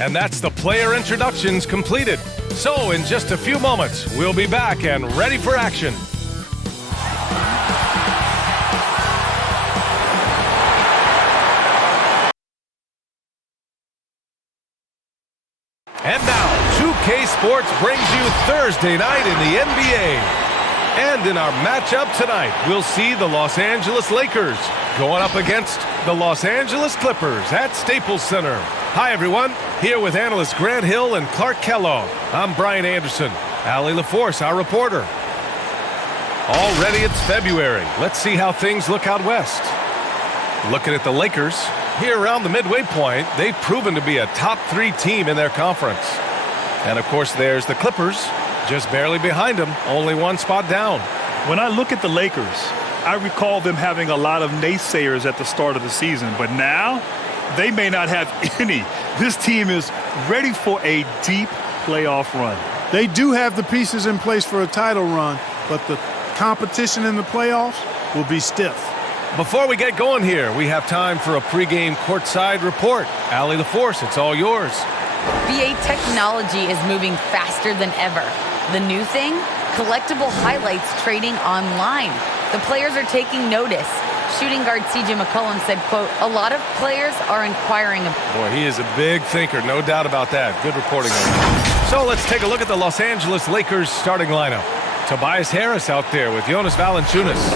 And that's the player introductions completed. So in just a few moments, we'll be back and ready for action. And now, 2K Sports brings you Thursday night in the NBA. And in our matchup tonight, we'll see the Los Angeles Lakers going up against the Los Angeles Clippers at Staples Center. Hi, everyone. Here with analysts Grant Hill and Clark Kellogg. I'm Brian Anderson. Allie LaForce, our reporter. Already it's February. Let's see how things look out west. Looking at the Lakers, here around the midway point, they've proven to be a top 3 team in their conference. And, of course, there's the Clippers, just barely behind them, only 1 spot down. When I look at the Lakers, I recall them having a lot of naysayers at the start of the season, but now they may not have any. This team is ready for a deep playoff run. They do have the pieces in place for a title run, but the competition in the playoffs will be stiff. Before we get going here, we have time for a pregame courtside report. Allie LaForce, it's all yours. BA technology is moving faster than ever. The new thing? Collectible highlights trading online. The players are taking notice. Shooting guard C.J. McCollum said, quote, a lot of players are inquiring. Boy, he is a big thinker, no doubt about that. Good reporting on that. So let's take a look at the Los Angeles Lakers starting lineup. Tobias Harris out there with Jonas Valanciunas.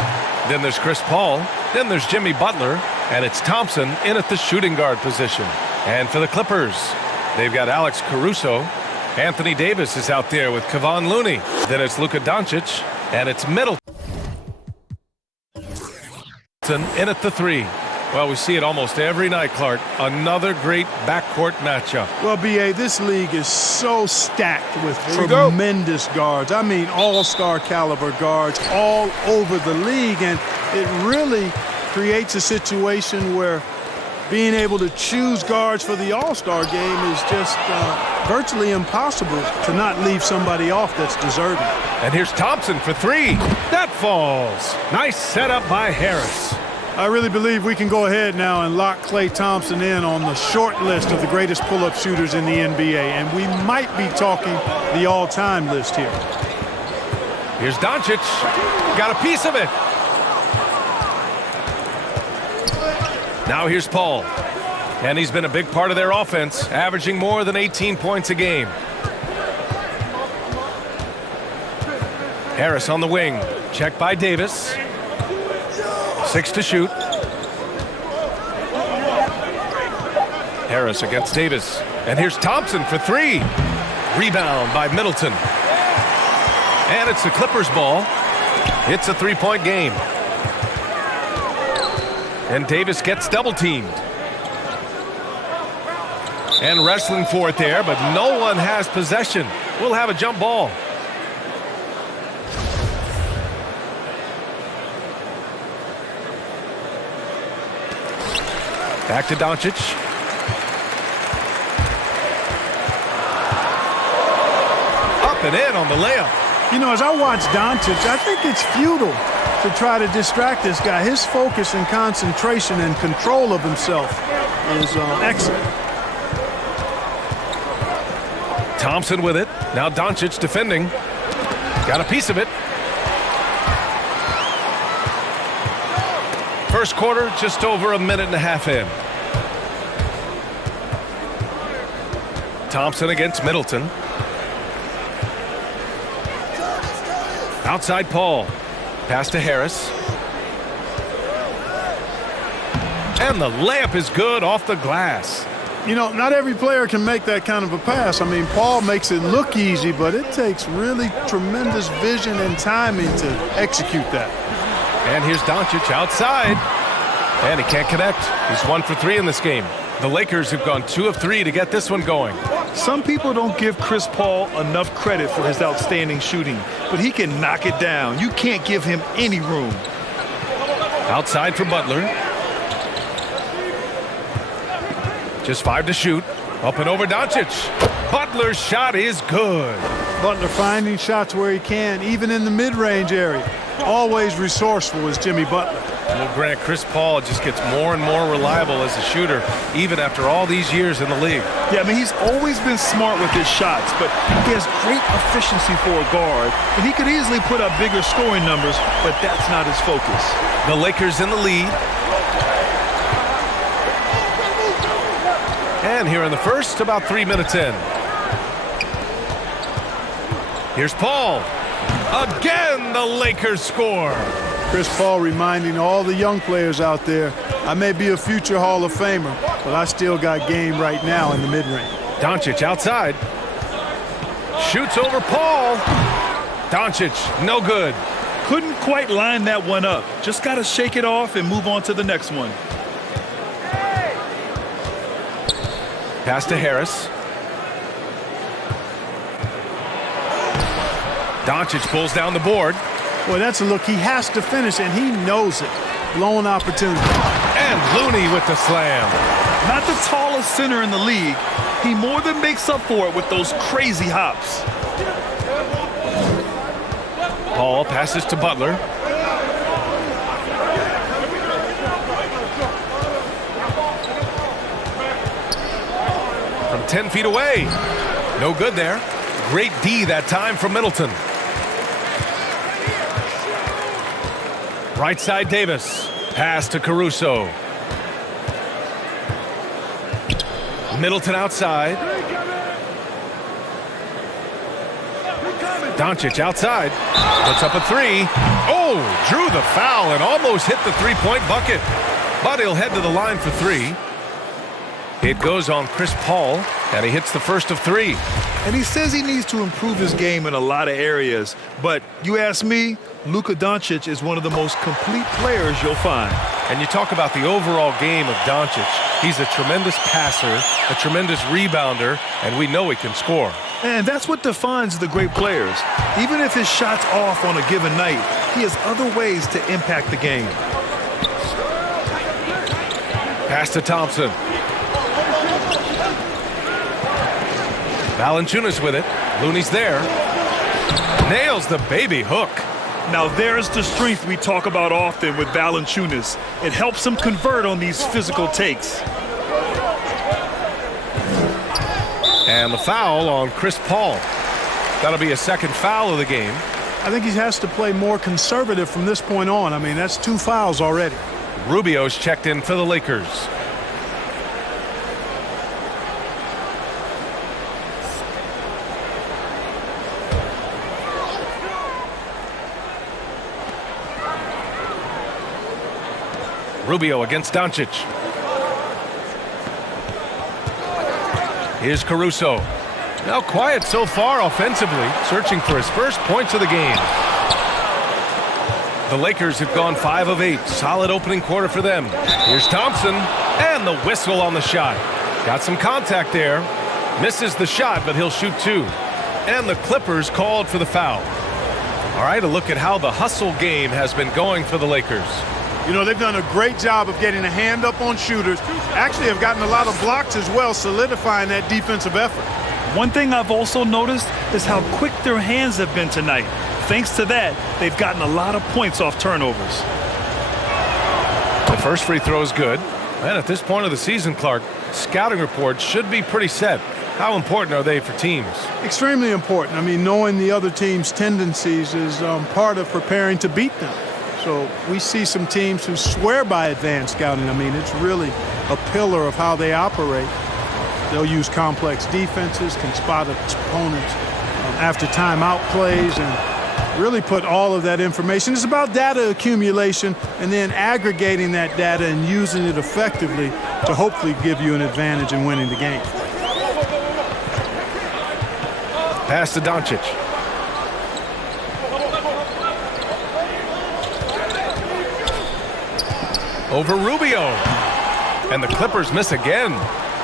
Then there's Chris Paul. Then there's Jimmy Butler. And it's Thompson in at the shooting guard position. And for the Clippers, they've got Alex Caruso. Anthony Davis is out there with Kevon Looney. Then it's Luka Doncic. And it's Middleton in at the 3. Well, we see it almost every night, Clark. Another great backcourt matchup. Well, B.A., this league is so stacked with tremendous guards. I mean, all-star caliber guards all over the league. And it really creates a situation where being able to choose guards for the all-star game is just virtually impossible to not leave somebody off that's deserving. And here's Thompson for 3. That falls. Nice setup by Harris. I really believe we can go ahead now and lock Klay Thompson in on the short list of the greatest pull-up shooters in the NBA. And we might be talking the all-time list here. Here's Doncic. Got a piece of it. Now here's Paul. And he's been a big part of their offense, averaging more than 18 points a game. Harris on the wing. Checked by Davis. 6 to shoot. Harris against Davis. And here's Thompson for 3. Rebound by Middleton. And it's the Clippers ball. It's a 3-point game. And Davis gets double-teamed. And wrestling for it there, but no one has possession. We'll have a jump ball. Back to Doncic. Up and in on the layup. You know, as I watch Doncic, I think it's futile to try to distract this guy. His focus and concentration and control of himself is excellent. Thompson with it. Now Doncic defending. Got a piece of it. First quarter, just over a minute and a half in. Thompson against Middleton. Outside Paul. Pass to Harris. And the layup is good off the glass. You know, not every player can make that kind of a pass. I mean, Paul makes it look easy, but it takes really tremendous vision and timing to execute that. And here's Doncic outside. And he can't connect. He's 1 for 3 in this game. The Lakers have gone 2 of 3 to get this one going. Some people don't give Chris Paul enough credit for his outstanding shooting, but he can knock it down. You can't give him any room. Outside for Butler. Just 5 to shoot. Up and over Doncic. Butler's shot is good. Butler finding shots where he can, even in the mid-range area. Always resourceful is Jimmy Butler. Well, Grant, Chris Paul just gets more and more reliable as a shooter, even after all these years in the league. Yeah, I mean, he's always been smart with his shots, but he has great efficiency for a guard, and he could easily put up bigger scoring numbers, but that's not his focus. The Lakers in the lead. And here in the first, about 3 minutes in. Here's Paul. Again, the Lakers score. Chris Paul reminding all the young players out there, I may be a future Hall of Famer, but I still got game right now in the mid-range. Doncic outside. Shoots over Paul. Doncic, no good. Couldn't quite line that one up. Just got to shake it off and move on to the next one. Pass to Harris. Doncic pulls down the board. Boy, that's a look he has to finish, and he knows it. Blown opportunity. And Looney with the slam. Not the tallest center in the league. He more than makes up for it with those crazy hops. Paul passes to Butler. From 10 feet away. No good there. Great D that time from Middleton. Right side Davis. Pass to Caruso. Middleton outside. Doncic outside. Puts up a three. Oh, drew the foul and almost hit the three-point bucket. But he'll head to the line for three. It goes on Chris Paul, and he hits the first of three. And he says he needs to improve his game in a lot of areas. But you ask me, Luka Doncic is one of the most complete players you'll find. And you talk about the overall game of Doncic. He's a tremendous passer, a tremendous rebounder, and we know he can score. And that's what defines the great players. Even if his shot's off on a given night, he has other ways to impact the game. Pass to Thompson. Valanciunas with it. Looney's there. Nails the baby hook. Now there's the strength we talk about often with Valanciunas. It helps him convert on these physical takes. And the foul on Chris Paul. That'll be a second foul of the game. I think he has to play more conservative from this point on. I mean, that's 2 fouls already. Rubio's checked in for the Lakers. Rubio against Doncic. Here's Caruso. Now quiet so far offensively, searching for his first points of the game. The Lakers have gone 5 of 8. Solid opening quarter for them. Here's Thompson, and the whistle on the shot. Got some contact there. Misses the shot, but he'll shoot 2. And the Clippers called for the foul. All right, a look at how the hustle game has been going for the Lakers. You know, they've done a great job of getting a hand up on shooters. Actually have gotten a lot of blocks as well, solidifying that defensive effort. One thing I've also noticed is how quick their hands have been tonight. Thanks to that, they've gotten a lot of points off turnovers. The first free throw is good. And at this point of the season, Clark, scouting reports should be pretty set. How important are they for teams? Extremely important. I mean, knowing the other team's tendencies is part of preparing to beat them. So we see some teams who swear by advanced scouting. I mean, it's really a pillar of how they operate. They'll use complex defenses, can spot opponents after timeout plays, and really put all of that information. It's about data accumulation and then aggregating that data and using it effectively to hopefully give you an advantage in winning the game. Pass to Doncic. Over Rubio. And the Clippers miss again.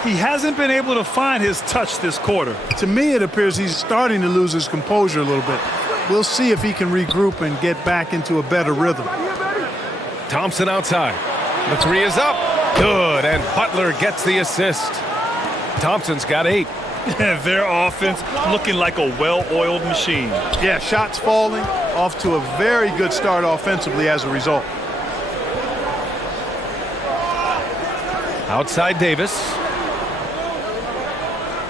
He hasn't been able to find his touch this quarter. To me, it appears he's starting to lose his composure a little bit. We'll see if he can regroup and get back into a better rhythm. Thompson outside. The three is up. Good, and Butler gets the assist. Thompson's got 8. Their offense looking like a well-oiled machine. Yeah, shots falling, off to a very good start offensively as a result. Outside Davis.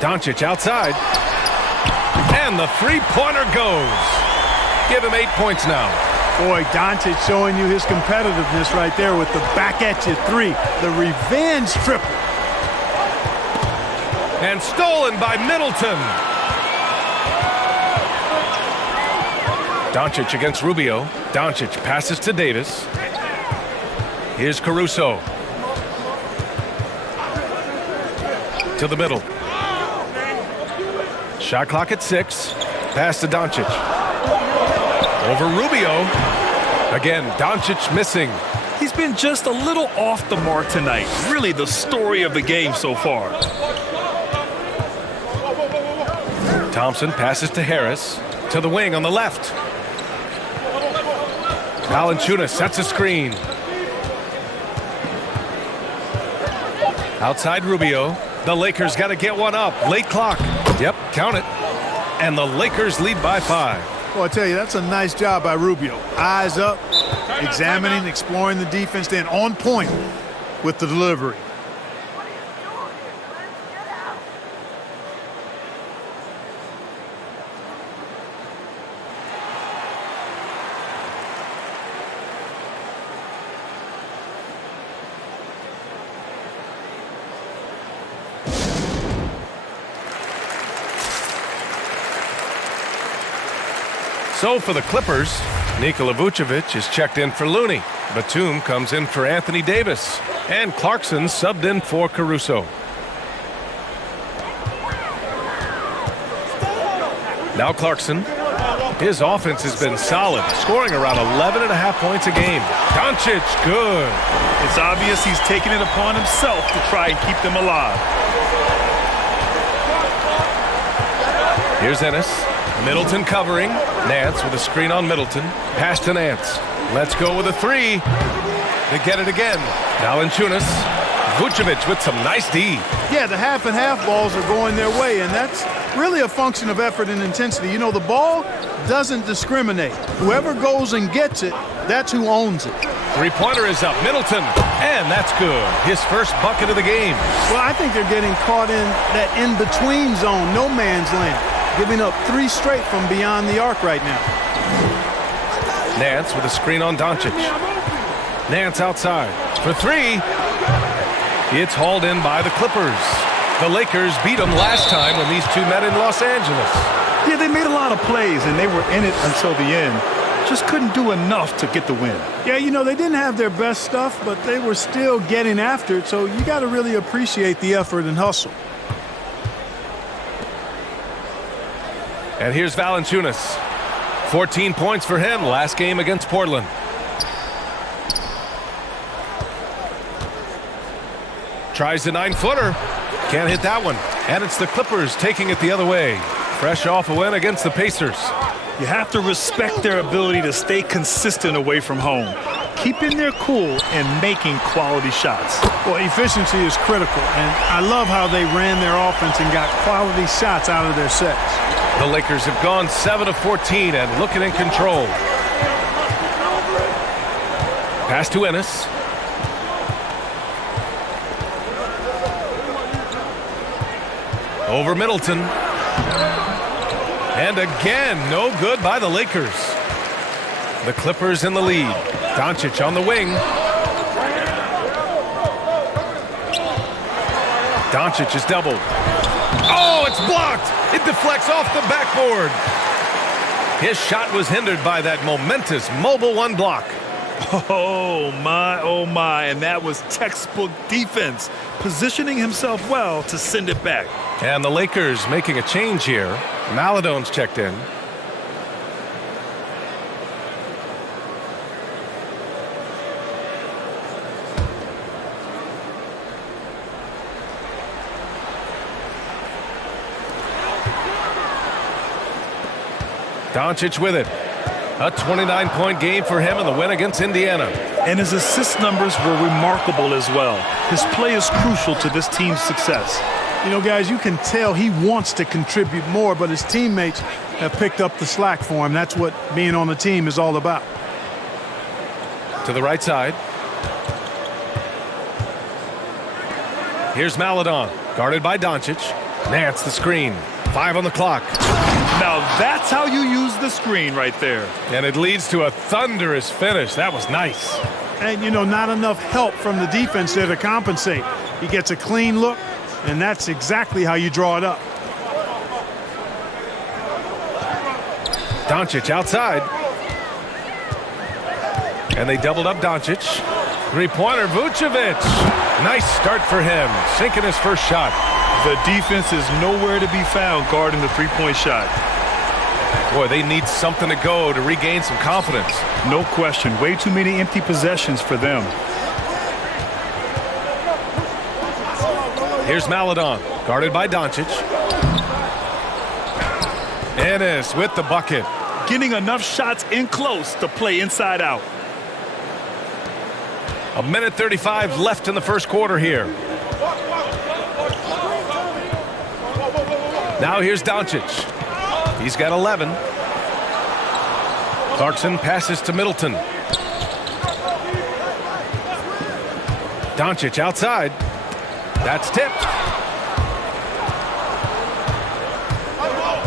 Doncic outside. And the three-pointer goes. Give him 8 points now. Boy, Doncic showing you his competitiveness right there with the back-at-you three. The revenge triple. And stolen by Middleton. Doncic against Rubio. Doncic passes to Davis. Here's Caruso. To the middle. Shot clock at 6. Pass to Doncic. Over Rubio. Again, Doncic missing. He's been just a little off the mark tonight. Really the story of the game so far. Thompson passes to Harris. To the wing on the left. Valanciunas sets a screen. Outside Rubio. The Lakers got to get one up. Late clock. Yep, count it. And the Lakers lead by 5. Well, I tell you, that's a nice job by Rubio. Eyes up, examining, exploring the defense, then on point with the delivery. So for the Clippers, Nikola Vucevic is checked in for Looney. Batum comes in for Anthony Davis. And Clarkson subbed in for Caruso. Now Clarkson. His offense has been solid, scoring around 11.5 points a game. Doncic, good. It's obvious he's taking it upon himself to try and keep them alive. Here's Ennis. Middleton covering. Nance with a screen on Middleton. Pass to Nance. Let's go with a 3. They get it again. Valanciunas. Vucevic with some nice D. Yeah, the half and half balls are going their way, and that's really a function of effort and intensity. You know, the ball doesn't discriminate. Whoever goes and gets it, that's who owns it. Three-pointer is up. Middleton. And that's good. His first bucket of the game. Well, I think they're getting caught in that in-between zone, no man's land, giving up 3 straight from beyond the arc right now. Nance with a screen on Doncic. Nance outside for 3. It's hauled in by the Clippers. The Lakers beat them last time when these two met in Los Angeles. Yeah, they made a lot of plays, and they were in it until the end. Just couldn't do enough to get the win. Yeah, you know, they didn't have their best stuff, but they were still getting after it, so you got to really appreciate the effort and hustle. And here's Valanciunas. 14 points for him last game against Portland. Tries the 9-footer. Can't hit that one. And it's the Clippers taking it the other way. Fresh off a win against the Pacers. You have to respect their ability to stay consistent away from home, keeping their cool and making quality shots. Well, efficiency is critical, and I love how they ran their offense and got quality shots out of their sets. The Lakers have gone 7 of 14 and looking in control. Pass to Ennis. Over Middleton. And again, no good by the Lakers. The Clippers in the lead. Doncic on the wing. Doncic is doubled. Oh, it's blocked. It deflects off the backboard. His shot was hindered by that momentous mobile 1 block. Oh my, and that was textbook defense, positioning himself well to send it back. And the Lakers making a change here. Maladone's checked in. Doncic with it. A 29-point game for him in the win against Indiana. And his assist numbers were remarkable as well. His play is crucial to this team's success. You know, guys, you can tell he wants to contribute more, but his teammates have picked up the slack for him. That's what being on the team is all about. To the right side. Here's Maledon, guarded by Doncic. Nance the screen. 5 on the clock. Now that's how you use the screen right there. And it leads to a thunderous finish. That was nice. And, you know, not enough help from the defense there to compensate. He gets a clean look, and that's exactly how you draw it up. Doncic outside. And they doubled up Doncic. Three-pointer, Vucevic. Nice start for him, sinking his first shot. The defense is nowhere to be found guarding the three-point shot. Boy, they need something to go to regain some confidence. No question. Way too many empty possessions for them. Here's Maledon, guarded by Doncic. Ennis with the bucket. Getting enough shots in close to play inside out. 1:35 left in the first quarter here. Now here's Doncic. He's got 11. Clarkson passes to Middleton. Doncic outside. That's tipped.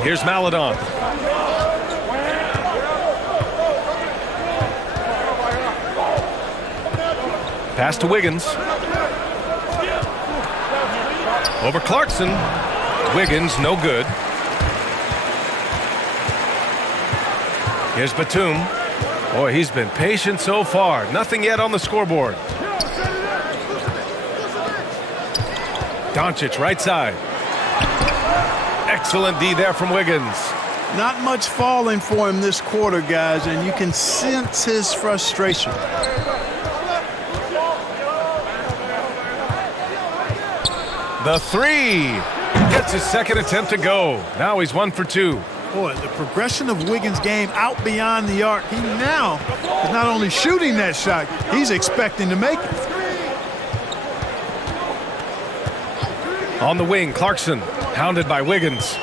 Here's Maledon. Pass to Wiggins. Over Clarkson. Wiggins, no good. Here's Batum. Boy, he's been patient so far. Nothing yet on the scoreboard. Doncic, right side. Excellent D there from Wiggins. Not much falling for him this quarter, guys, and you can sense his frustration. The three. Gets his second attempt to go. Now he's 1 for 2. Boy, the progression of Wiggins' game out beyond the arc. He now is not only shooting that shot, he's expecting to make it. On the wing, Clarkson, hounded by Wiggins.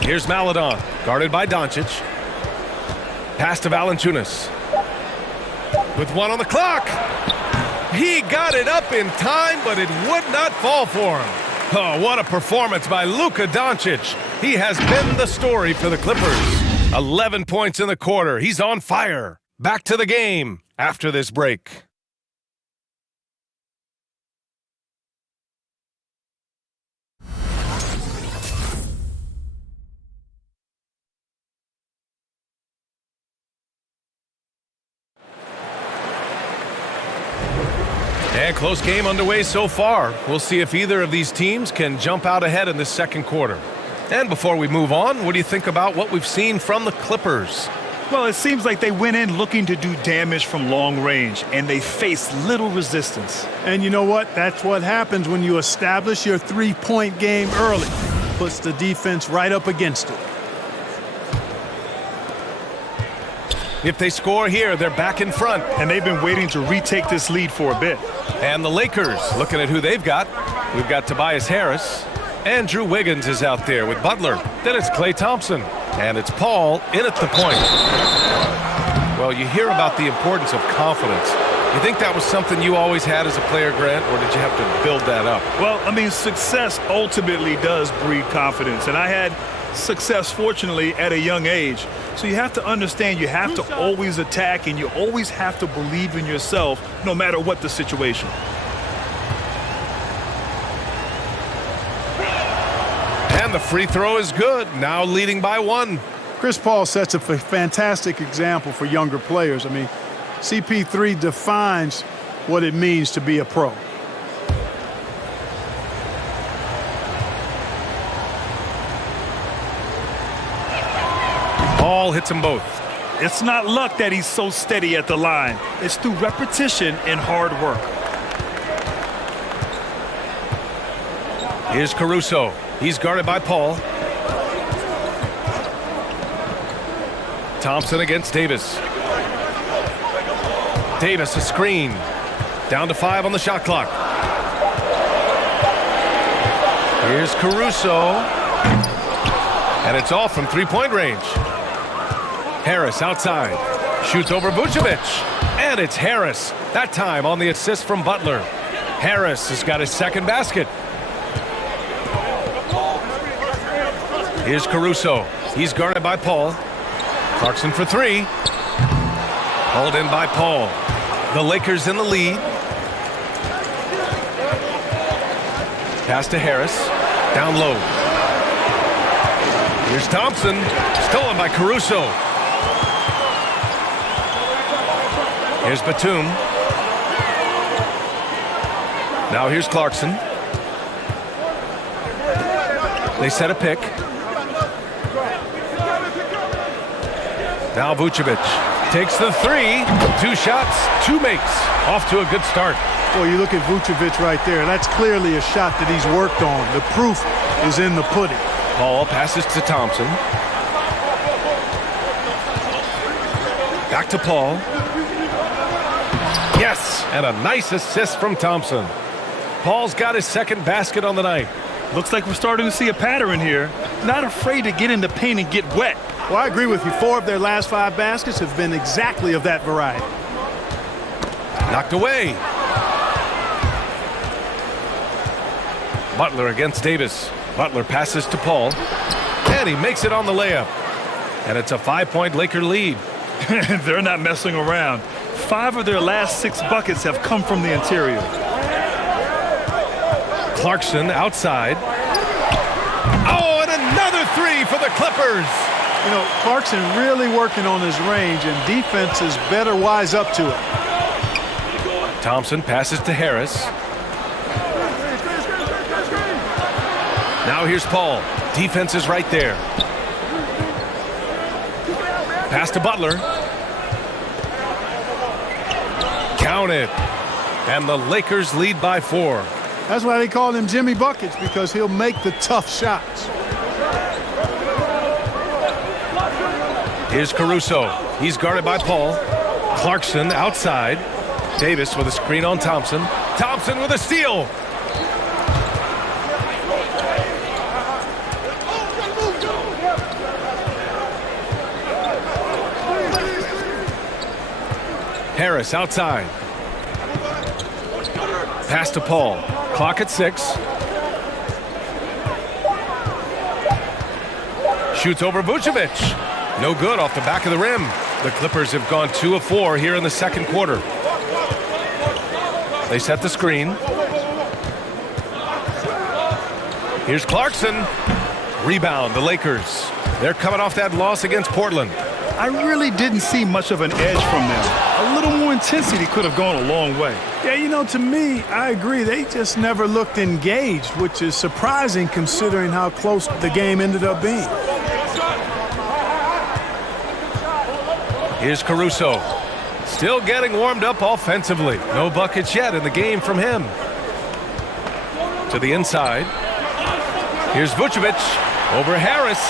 Here's Maledon, guarded by Doncic. Pass to Valanciunas. With 1 on the clock. He got it up in time, but it would not fall for him. Oh, what a performance by Luka Doncic. He has been the story for the Clippers. 11 points in the quarter. He's on fire. Back to the game after this break. And close game underway so far. We'll see if either of these teams can jump out ahead in this second quarter. And before we move on, what do you think about what we've seen from the Clippers? Well, it seems like they went in looking to do damage from long range, and they faced little resistance. And you know what? That's what happens when you establish your three-point game early. Puts the defense right up against it. If they score here, they're back in front. And they've been waiting to retake this lead for a bit. And the Lakers, looking at who they've got. We've got Tobias Harris. Andrew Wiggins is out there with Butler. Then it's Klay Thompson. And it's Paul in at the point. Well, you hear about the importance of confidence. You think that was something you always had as a player, Grant, or did you have to build that up? Well, I mean, success ultimately does breed confidence. And I had success, fortunately, at a young age. So you have to understand you have to always attack and you always have to believe in yourself no matter what the situation. And the free throw is good, now leading by 1. Chris Paul sets a fantastic example for younger players. I mean, CP3 defines what it means to be a pro. Paul hits them both. It's not luck that he's so steady at the line. It's through repetition and hard work. Here's Caruso. He's guarded by Paul. Thompson against Davis. Davis, a screen. Down to 5 on the shot clock. Here's Caruso. And it's off from three-point range. Harris outside. Shoots over Vucevic. And it's Harris. That time on the assist from Butler. Harris has got his second basket. Here's Caruso. He's guarded by Paul. Clarkson for three. Hauled in by Paul. The Lakers in the lead. Pass to Harris. Down low. Here's Thompson. Stolen by Caruso. Here's Batum. Now here's Clarkson. They set a pick. Now Vucevic takes the three. 2 shots, 2 makes. Off to a good start. Well, you look at Vucevic right there. That's clearly a shot that he's worked on. The proof is in the pudding. Paul passes to Thompson. Back to Paul. Yes, and a nice assist from Thompson. Paul's got his second basket on the night. Looks like we're starting to see a pattern here. Not afraid to get in the paint and get wet. Well, I agree with you. 4 of their last 5 baskets have been exactly of that variety. Knocked away. Butler against Davis. Butler passes to Paul. And he makes it on the layup. And it's a 5-point Laker lead. They're not messing around. 5 of their last 6 buckets have come from the interior. Clarkson outside. Oh, and another 3 for the Clippers. You know, Clarkson really working on his range, and defenses better wise up to it. Thompson passes to Harris. Now here's Paul. Defense is right there. Pass to Butler. Count it. And the Lakers lead by 4. That's why they call him Jimmy Buckets, because he'll make the tough shots. Here's Caruso. He's guarded by Paul. Clarkson outside. Davis with a screen on Thompson. Thompson with a steal. Harris outside. Pass to Paul. Clock at 6. Shoots over Vucevic. No good off the back of the rim. The Clippers have gone 2 of 4 here in the second quarter. They set the screen. Here's Clarkson. Rebound, the Lakers. They're coming off that loss against Portland. I really didn't see much of an edge from them. A little more intensity could have gone a long way. Yeah, you know, to me, I agree. They just never looked engaged, which is surprising considering how close the game ended up being. Here's Caruso. Still getting warmed up offensively. No buckets yet in the game from him. To the inside. Here's Vucevic over Harris.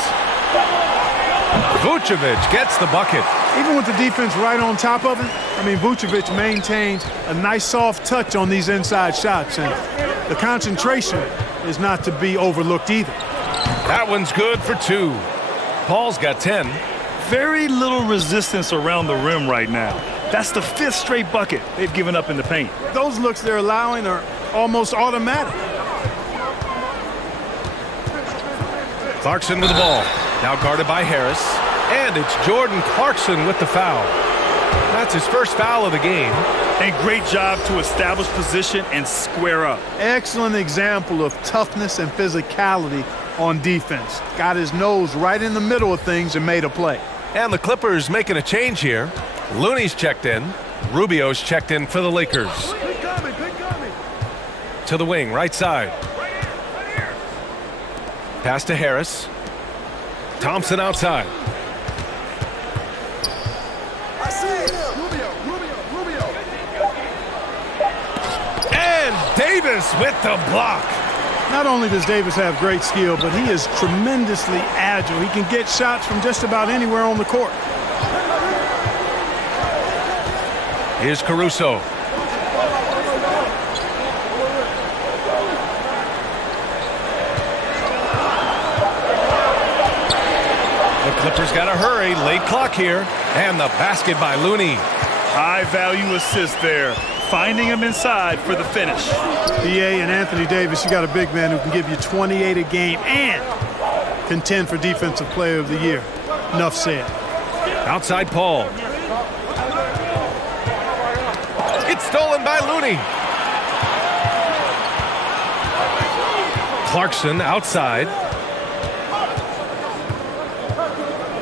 Vucevic gets the bucket. Even with the defense right on top of it, I mean, Vucevic maintains a nice soft touch on these inside shots, and the concentration is not to be overlooked either. That one's good for 2. Paul's got 10. Very little resistance around the rim right now. That's the 5th straight bucket they've given up in the paint. Those looks they're allowing are almost automatic. Clarkson with the ball. Now guarded by Harris. And it's Jordan Clarkson with the foul. That's his first foul of the game. And great job to establish position and square up. Excellent example of toughness and physicality on defense. Got his nose right in the middle of things and made a play. And the Clippers making a change here. Looney's checked in. Rubio's checked in for the Lakers. To the wing, right side. Pass to Harris. Thompson outside. And Davis with the block. Not only does Davis have great skill, but he is tremendously agile. He can get shots from just about anywhere on the court. Here's Caruso. The Clippers got to hurry. Late clock here. And the basket by Looney. High-value assist there. Finding him inside for the finish. BA and Anthony Davis, you got a big man who can give you 28 a game and contend for Defensive Player of the Year. Enough said. Outside Paul. It's stolen by Looney. Clarkson outside.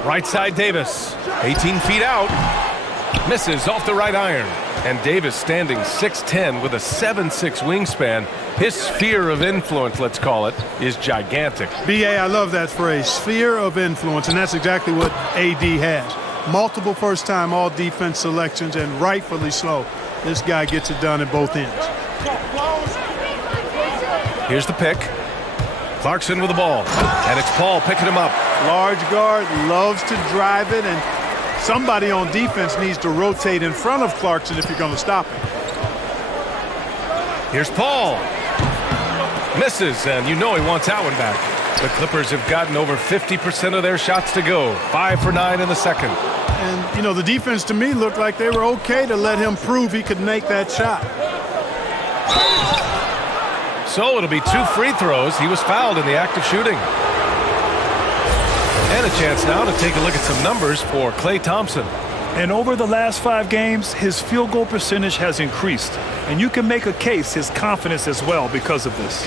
Right side Davis. 18 feet out. Misses off the right iron. And Davis standing 6'10" with a 7'6" wingspan. His sphere of influence, let's call it, is gigantic. BA, I love that phrase, sphere of influence, and that's exactly what AD has. Multiple first-time all-defense selections, and rightfully so. This guy gets it done at both ends. Here's the pick. Clarkson with the ball. And it's Paul picking him up. Large guard, loves to drive it, and somebody on defense needs to rotate in front of Clarkson if you're going to stop him. Here's Paul. Misses, and you know he wants that one back. The Clippers have gotten over 50% of their shots to go. 5 for 9 in the second. And, you know, the defense to me looked like they were okay to let him prove he could make that shot. So it'll be 2 free throws. He was fouled in the act of shooting. And a chance now to take a look at some numbers for Klay Thompson. And over the last 5 games, his field goal percentage has increased. And you can make a case his confidence as well because of this.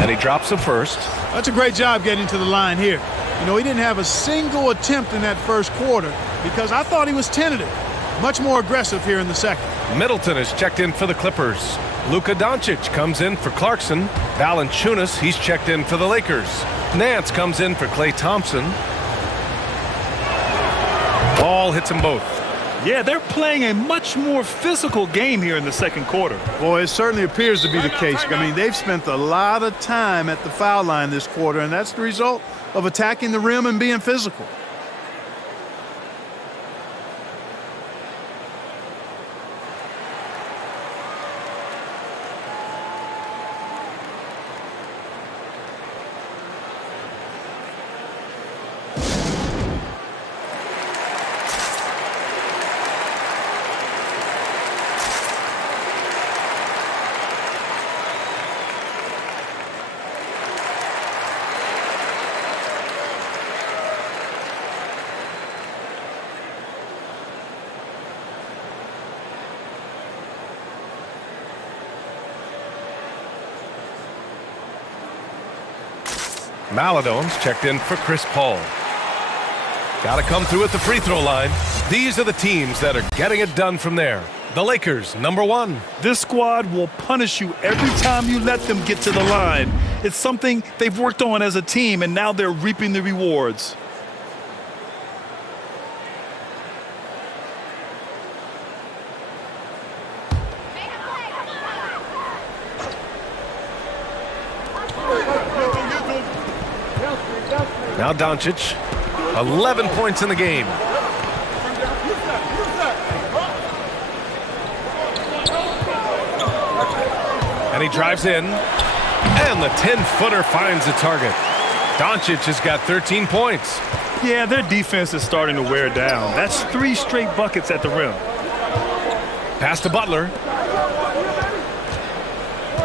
And he drops the first. That's a great job getting to the line here. You know, he didn't have a single attempt in that first quarter because I thought he was tentative. Much more aggressive here in the second. Middleton is checked in for the Clippers. Luka Doncic comes in for Clarkson. Valanciunas, he's checked in for the Lakers. Nance comes in for Klay Thompson. Ball hits them both. Yeah, they're playing a much more physical game here in the second quarter. Boy, it certainly appears to be the case. I mean, they've spent a lot of time at the foul line this quarter, and that's the result of attacking the rim and being physical. Maladone's checked in for Chris Paul. Got to come through at the free throw line. These are the teams that are getting it done from there. The Lakers, number 1. This squad will punish you every time you let them get to the line. It's something they've worked on as a team, and now they're reaping the rewards. Now Doncic, 11 points in the game. And he drives in, and the 10-footer finds the target. Doncic has got 13 points. Yeah, their defense is starting to wear down. That's 3 straight buckets at the rim. Pass to Butler.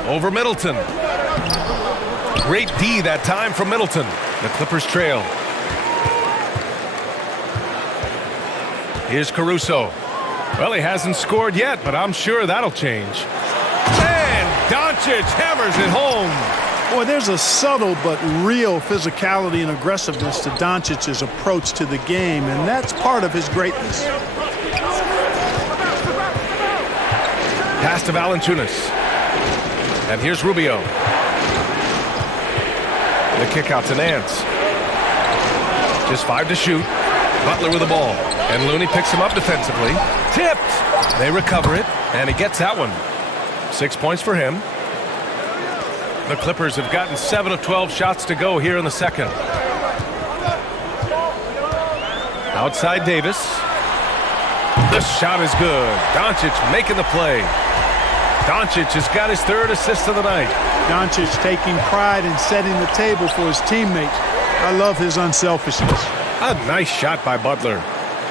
Over Middleton. Great D that time from Middleton. The Clippers trail. Here's Caruso. Well, he hasn't scored yet, but I'm sure that'll change. And Doncic hammers it home. Boy, there's a subtle but real physicality and aggressiveness to Doncic's approach to the game, and that's part of his greatness. Pass to Valanciunas. And here's Rubio. The kick out to Nance. Just 5 to shoot. Butler with the ball. And Looney picks him up defensively. Tipped. They recover it, and he gets that one. 6 points for him. The Clippers have gotten 7 of 12 shots to go here in the second. Outside Davis. The shot is good. Doncic making the play. Doncic has got his third assist of the night. Doncic taking pride in setting the table for his teammates. I love his unselfishness. A nice shot by Butler.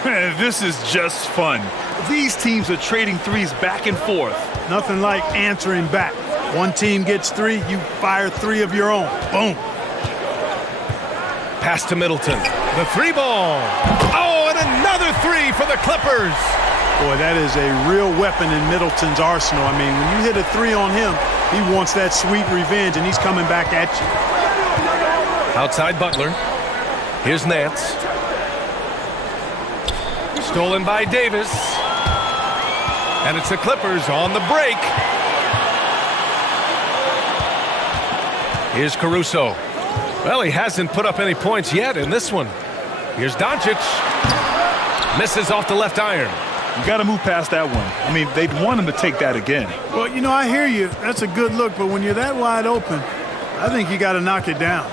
Man, this is just fun. These teams are trading threes back and forth. Nothing like answering back. One team gets three, you fire three of your own. Boom. Pass to Middleton. The three ball. Oh, and another three for the Clippers. Boy, that is a real weapon in Middleton's arsenal. I mean, when you hit a three on him, he wants that sweet revenge, and he's coming back at you. Outside Butler. Here's Nance. Stolen by Davis. And it's the Clippers on the break. Here's Caruso. Well, he hasn't put up any points yet in this one. Here's Doncic. Misses off the left iron. You got to move past that one. I mean, they'd want him to take that again. Well, you know, I hear you. That's a good look, but when you're that wide open, I think you got to knock it down.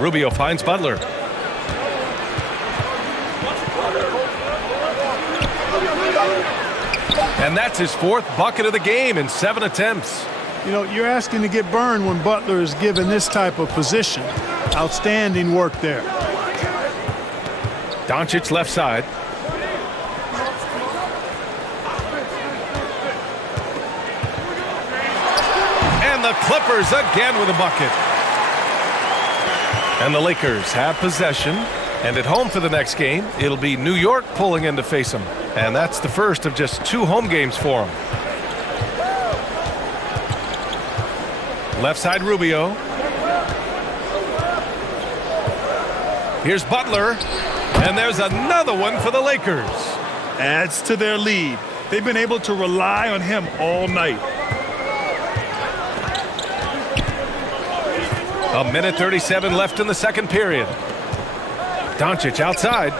Rubio finds Butler. And that's his fourth bucket of the game in 7 attempts. You know, you're asking to get burned when Butler is given this type of position. Outstanding work there. Doncic left side. And the Clippers again with a bucket. And the Lakers have possession. And at home for the next game, it'll be New York pulling in to face them. And that's the first of just 2 home games for them. Left side Rubio. Here's Butler. And there's another one for the Lakers. Adds to their lead. They've been able to rely on him all night. A minute 37 left in the second period. Doncic outside.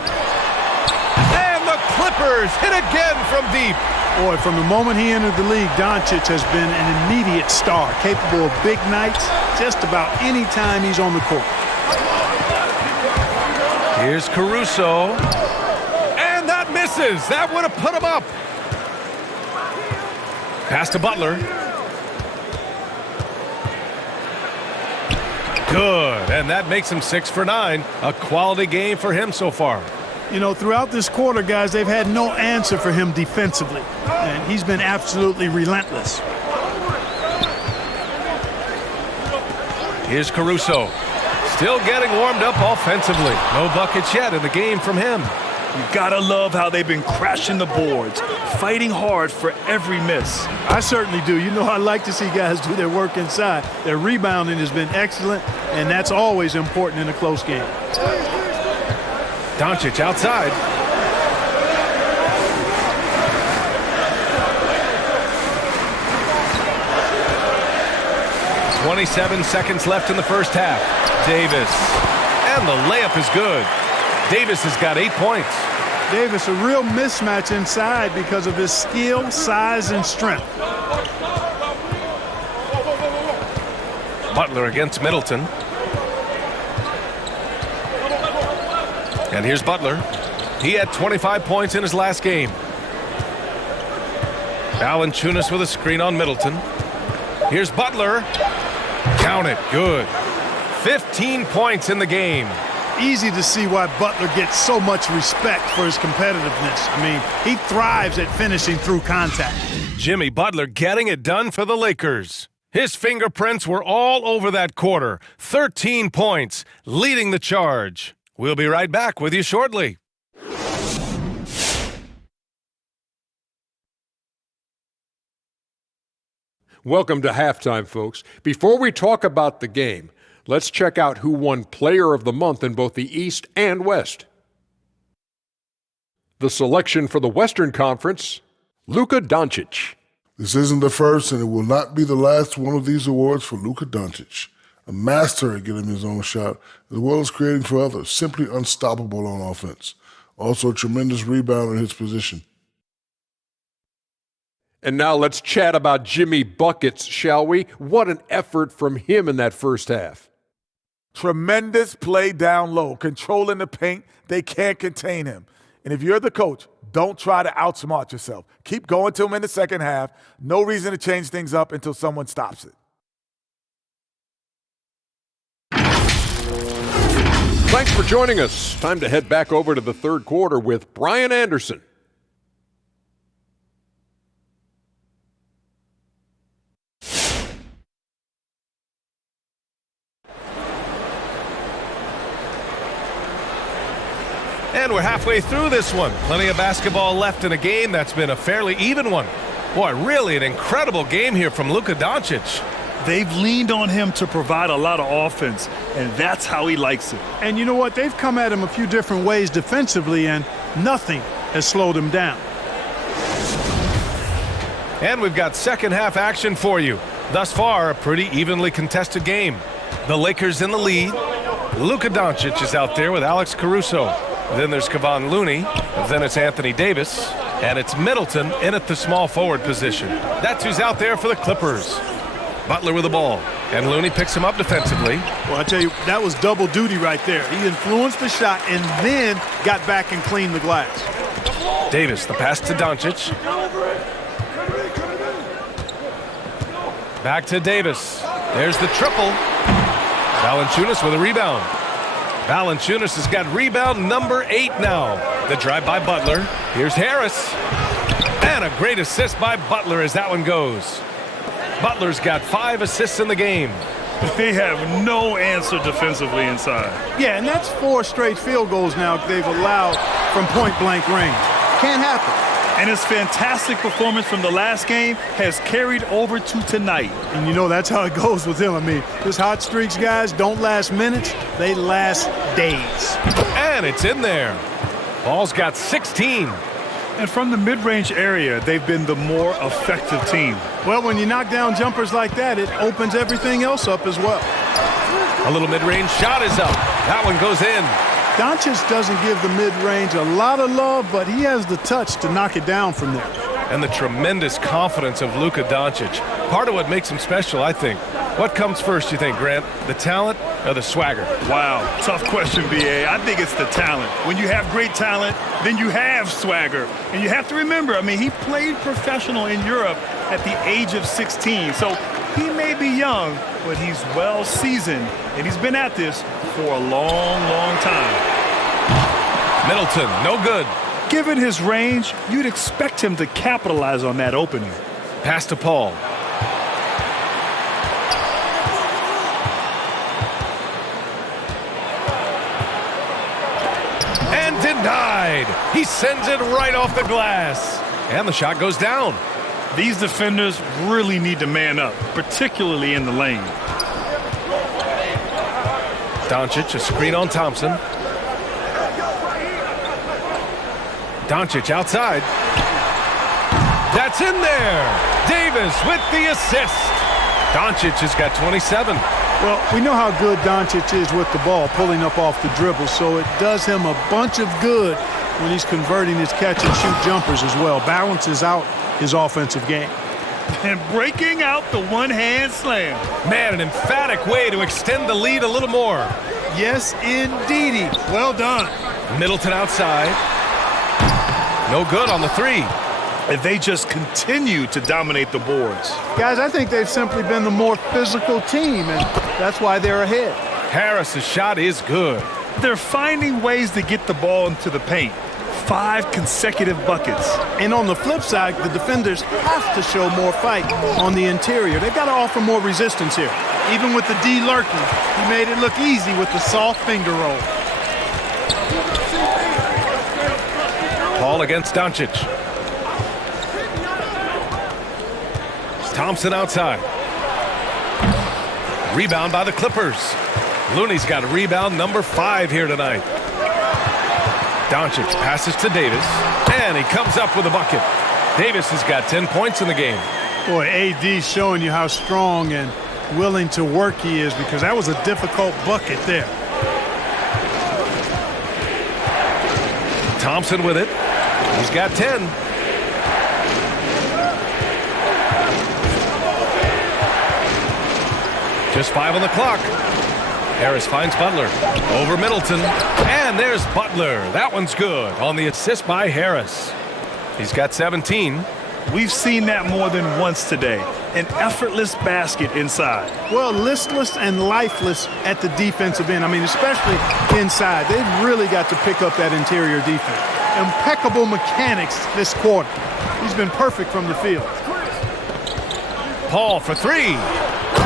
And the Clippers hit again from deep. Boy, from the moment he entered the league, Doncic has been an immediate star, capable of big nights just about any time he's on the court. Here's Caruso. And that misses. That would have put him up. Pass to Butler. Good. And that makes him 6 for 9. A quality game for him so far. You know, throughout this quarter, guys, they've had no answer for him defensively. And he's been absolutely relentless. Here's Caruso. Still getting warmed up offensively. No buckets yet in the game from him. You gotta love how they've been crashing the boards, fighting hard for every miss. I certainly do. You know, I like to see guys do their work inside. Their rebounding has been excellent, and that's always important in a close game. Doncic outside. "27 seconds left in the first half. Davis. And the layup is good. Davis has got 8 points. Davis, a real mismatch inside because of his skill, size, and strength. Butler against Middleton. And here's Butler. He had 25 points in his last game. Valanciunas with a screen on Middleton. Here's Butler. Count it. Good. 15 points in the game. Easy to see why Butler gets so much respect for his competitiveness. I mean, he thrives at finishing through contact. Jimmy Butler getting it done for the Lakers. His fingerprints were all over that quarter. 13 points, leading the charge. We'll be right back with you shortly. Welcome to halftime, folks. Before we talk about the game, let's check out who won Player of the Month in both the East and West. The selection for the Western Conference, Luka Doncic. This isn't the first, and it will not be the last one of these awards for Luka Doncic. A master at getting his own shot, as well as creating for others. Simply unstoppable on offense. Also a tremendous rebounder in his position. And now let's chat about Jimmy Buckets, shall we? What an effort from him in that first half. Tremendous play down low, controlling the paint. They can't contain him. And if you're the coach, Don't try to outsmart yourself. Keep going to them in the second half. No reason to change things up until someone stops it. Thanks for joining us. Time to head back over to the third quarter with Brian Anderson. And we're halfway through this one. Plenty of basketball left in a game that's been a fairly even one. Boy, really an incredible game here from Luka Doncic. They've leaned on him to provide a lot of offense, and that's how he likes it. And you know what? They've come at him a few different ways defensively, and nothing has slowed him down. And we've got second half action for you. Thus far, a pretty evenly contested game. The Lakers in the lead. Luka Doncic is out there with Alex Caruso. Then there's Kevon Looney. Then it's Anthony Davis. And it's Middleton in at the small forward position. That's who's out there for the Clippers. Butler with the ball. And Looney picks him up defensively. Well, I tell you, that was double duty right there. He influenced the shot and then got back and cleaned the glass. Davis, the pass to Doncic. Back to Davis. There's the triple. Valanciunas with a rebound. Valanciunas has got rebound number 8 now. The drive by Butler. Here's Harris. And a great assist by Butler as that one goes. Butler's got 5 assists in the game. They have no answer defensively inside. Yeah, and that's 4 straight field goals now they've allowed from point-blank range. Can't happen. And his fantastic performance from the last game has carried over to tonight. And you know that's how it goes with him. I mean, his hot streaks, guys, don't last minutes. They last days. And it's in there. Ball's got 16. And from the mid-range area, they've been the more effective team. Well, when you knock down jumpers like that, it opens everything else up as well. A little mid-range shot is up. That one goes in. Doncic doesn't give the mid-range a lot of love, but he has the touch to knock it down from there. And the tremendous confidence of Luka Doncic. Part of what makes him special, I think. What comes first, you think, Grant? The talent or the swagger? Wow, tough question, B.A. I think it's the talent. When you have great talent, then you have swagger. And you have to remember, I mean, he played professional in Europe at the age of 16. So he may be young, but he's well seasoned, and he's been at this for a long, long time. Middleton, no good. Given his range, you'd expect him to capitalize on that opening. Pass to Paul. And denied. He sends it right off the glass. And the shot goes down. These defenders really need to man up, particularly in the lane. Doncic, a screen on Thompson. Doncic outside. That's in there. Davis with the assist. Doncic has got 27. Well, we know how good Doncic is with the ball, pulling up off the dribble, so it does him a bunch of good when he's converting his catch-and-shoot jumpers as well. Balances out his offensive game. And breaking out the one-hand slam. Man, an emphatic way to extend the lead a little more. Yes, indeedy. Well done. Middleton outside. No good on the 3. And they just continue to dominate the boards. Guys, I think they've simply been the more physical team, and that's why they're ahead. Harris's shot is good. They're finding ways to get the ball into the paint. 5 consecutive buckets. And on the flip side, the defenders have to show more fight on the interior. They've got to offer more resistance here. Even with the D lurking, he made it look easy with the soft finger roll. Paul against Doncic. Thompson outside. Rebound by the Clippers. Looney's got a rebound number 5 here tonight. Doncic passes to Davis, and he comes up with a bucket. Davis has got 10 points in the game. Boy, AD's showing you how strong and willing to work he is, because that was a difficult bucket there. Thompson with it. He's got 10. Just 5 on the clock. Harris finds Butler. Over Middleton. And there's Butler. That one's good on the assist by Harris. He's got 17. We've seen that more than once today. An effortless basket inside. Well, listless and lifeless at the defensive end. I mean, especially inside. They've really got to pick up that interior defense. Impeccable mechanics this quarter. He's been perfect from the field. Paul for three.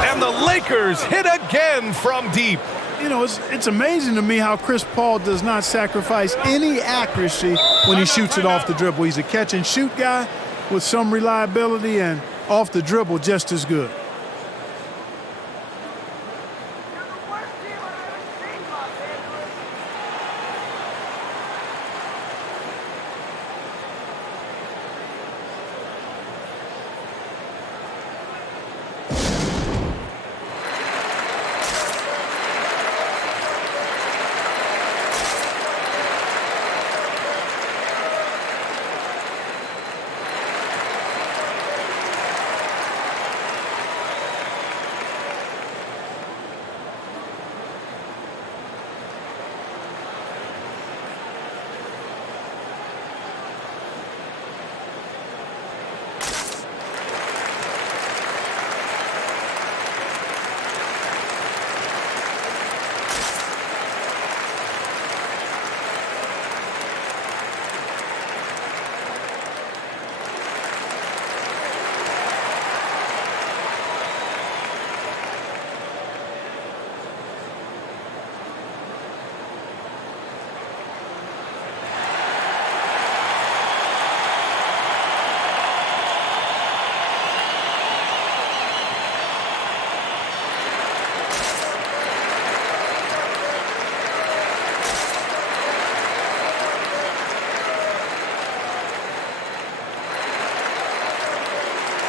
And the Lakers hit again from deep. You know, it's amazing to me how Chris Paul does not sacrifice any accuracy when he shoots it off the dribble. He's a catch-and-shoot guy with some reliability, and off the dribble just as good.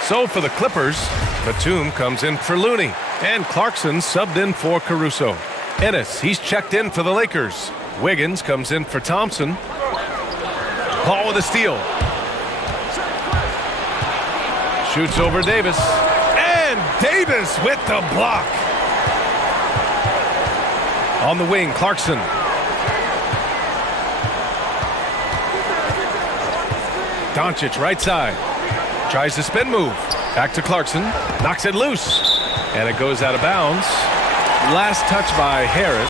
So for the Clippers, Batum comes in for Looney, and Clarkson subbed in for Caruso. Ennis, he's checked in for the Lakers. Wiggins comes in for Thompson. Paul with a steal. Shoots over Davis. And Davis with the block. On the wing, Clarkson. Doncic right side. Tries the spin move. Back to Clarkson. Knocks it loose. And it goes out of bounds. Last touch by Harris.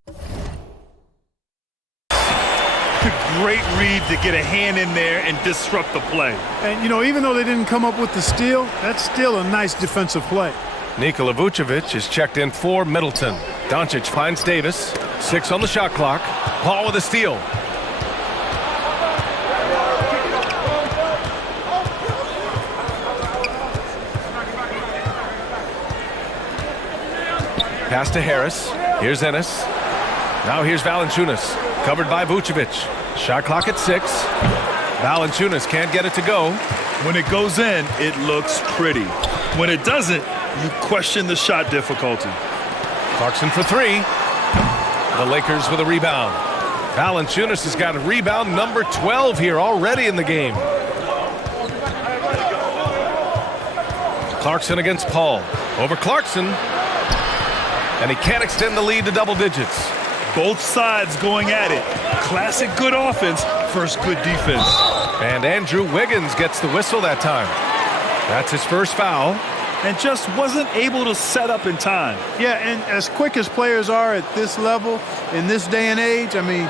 Great read to get a hand in there and disrupt the play. And, you know, even though they didn't come up with the steal, that's still a nice defensive play. Nikola Vucevic is checked in for Middleton. Doncic finds Davis. 6 on the shot clock. Paul with a steal. Pass to Harris. Here's Ennis. Now here's Valanciunas. Covered by Vucevic. Shot clock at 6. Valanciunas can't get it to go. When it goes in, it looks pretty. When it doesn't, you question the shot difficulty. Clarkson for 3. The Lakers with a rebound. Valanciunas has got a rebound number 12 here already in the game. Clarkson against Paul. Over Clarkson. And he can't extend the lead to double digits. Both sides going at it. Classic good offense versus good defense. And Andrew Wiggins gets the whistle that time. That's his first foul. And just wasn't able to set up in time. Yeah, and as quick as players are at this level, in this day and age, I mean,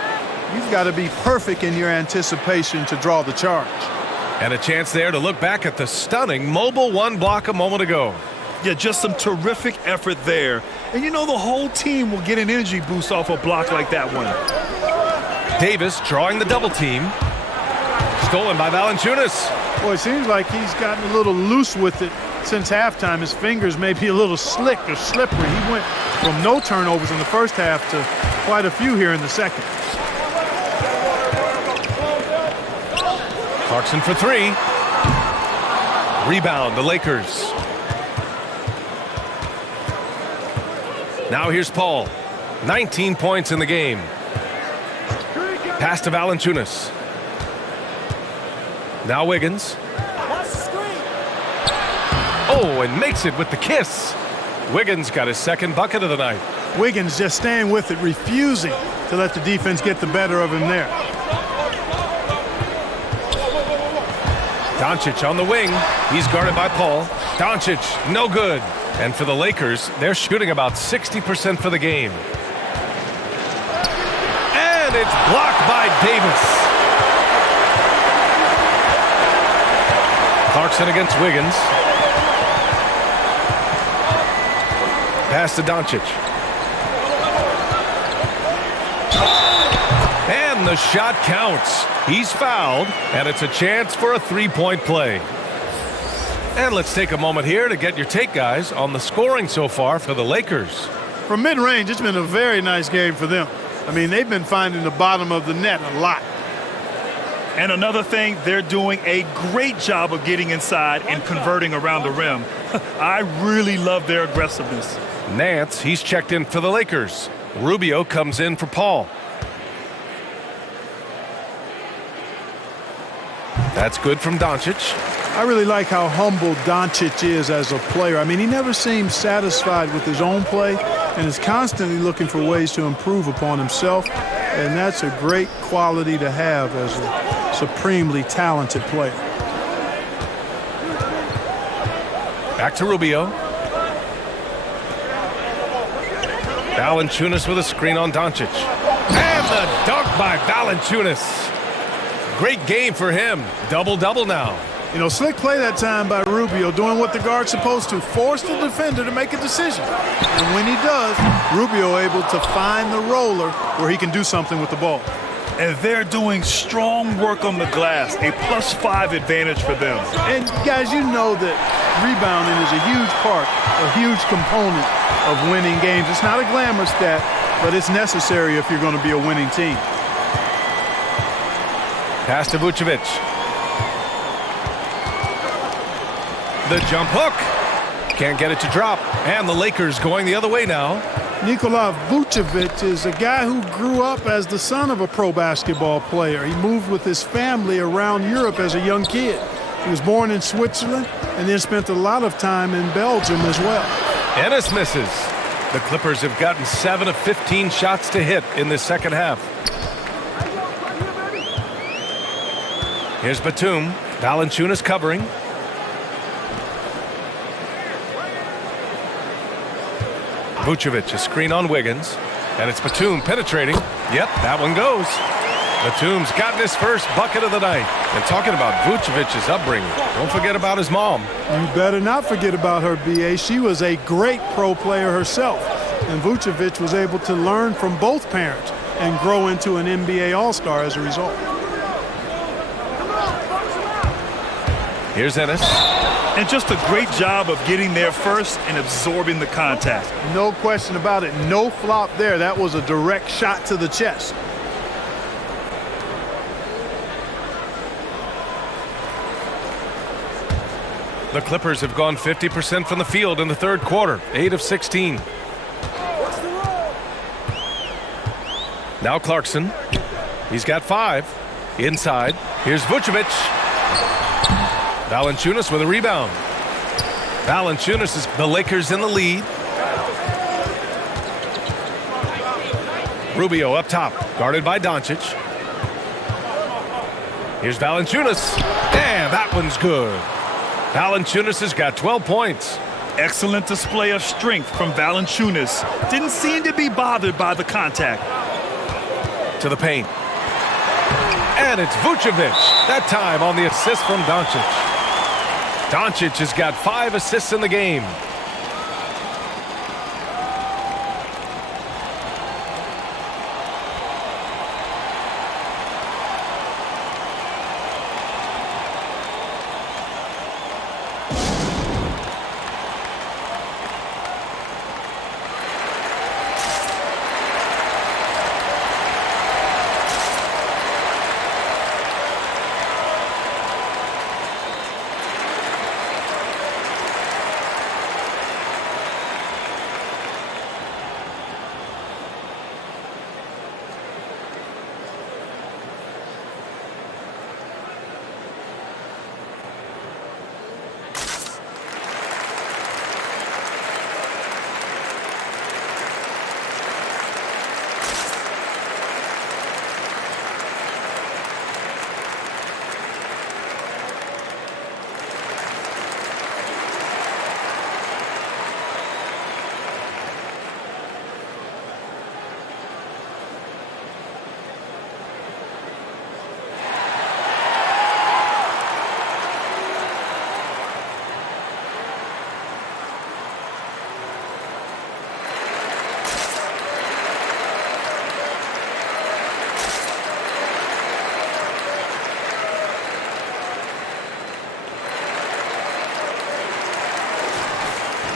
you've got to be perfect in your anticipation to draw the charge. And a chance there to look back at the stunning mobile one block a moment ago. Yeah, just some terrific effort there. And you know the whole team will get an energy boost off a block like that one. Davis drawing the double team. Stolen by Valanciunas. Boy, it seems like he's gotten a little loose with it since halftime. His fingers may be a little slick or slippery. He went from no turnovers in the first half to quite a few here in the second. Clarkson for 3. Rebound, the Lakers. Now here's Paul. 19 points in the game. Pass to Valanciunas. Now Wiggins. Oh, and makes it with the kiss. Wiggins got his second bucket of the night. Wiggins just staying with it, refusing to let the defense get the better of him there. Doncic on the wing. He's guarded by Paul. Doncic, no good. And for the Lakers, they're shooting about 60% for the game. And it's blocked by Davis. Clarkson against Wiggins. Pass to Doncic. And the shot counts. He's fouled, and it's a chance for a three-point play. And let's take a moment here to get your take, guys, on the scoring so far for the Lakers. From mid-range, it's been a very nice game for them. I mean, they've been finding the bottom of the net a lot. And another thing, they're doing a great job of getting inside and converting around the rim. I really love their aggressiveness. Nance, he's checked in for the Lakers. Rubio comes in for Paul. That's good from Doncic. I really like how humble Doncic is as a player. I mean, he never seems satisfied with his own play and is constantly looking for ways to improve upon himself. And that's a great quality to have as a supremely talented player. Back to Rubio. Valanciunas with a screen on Doncic. And the dunk by Valanciunas. Great game for him. Double-double now. You know, slick play that time by Rubio, doing what the guard's supposed to, force the defender to make a decision. And when he does, Rubio able to find the roller where he can do something with the ball. And they're doing strong work on the glass, a +5 advantage for them. And guys, you know that rebounding is a huge part, a huge component of winning games. It's not a glamour stat, but it's necessary if you're going to be a winning team. Pass to Vucevic. The jump hook. Can't get it to drop. And the Lakers going the other way now. Nikola Vucevic is a guy who grew up as the son of a pro basketball player. He moved with his family around Europe as a young kid. He was born in Switzerland and then spent a lot of time in Belgium as well. Ennis misses. The Clippers have gotten 7 of 15 shots to hit in this second half. Here's Batum. Valanciunas covering. Vucevic, a screen on Wiggins. And it's Batum penetrating. Yep, that one goes. Batum's gotten his first bucket of the night. And talking about Vucevic's upbringing, don't forget about his mom. You better not forget about her, B.A. She was a great pro player herself. And Vucevic was able to learn from both parents and grow into an NBA All-Star as a result. Here's Ennis. And just a great job of getting there first and absorbing the contact. No question about it. No flop there. That was a direct shot to the chest. The Clippers have gone 50% from the field in the third quarter, 8 of 16. Now Clarkson. He's got 5. Inside. Here's Vucevic. Valanciunas with a rebound. Valanciunas is the Lakers in the lead. Rubio up top, guarded by Doncic. Here's Valanciunas. And that one's good. Valanciunas has got 12 points. Excellent display of strength from Valanciunas. Didn't seem to be bothered by the contact. To the paint. And it's Vucevic. That time on the assist from Doncic. Doncic has got 5 assists in the game.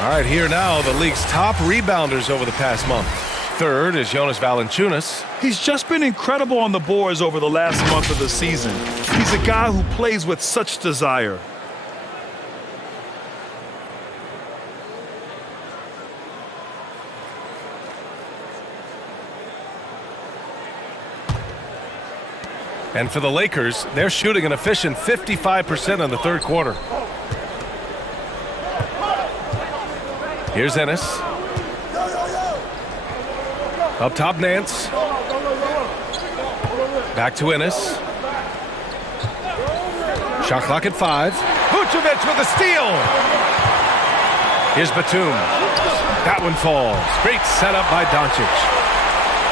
All right, here now, the league's top rebounders over the past month. Third is Jonas Valanciunas. He's just been incredible on the boards over the last month of the season. He's a guy who plays with such desire. And for the Lakers, they're shooting an efficient 55% in the third quarter. Here's Ennis. Up top, Nance. Back to Ennis. Shot clock at 5. Vucevic with a steal. Here's Batum. That one falls. Great setup by Doncic.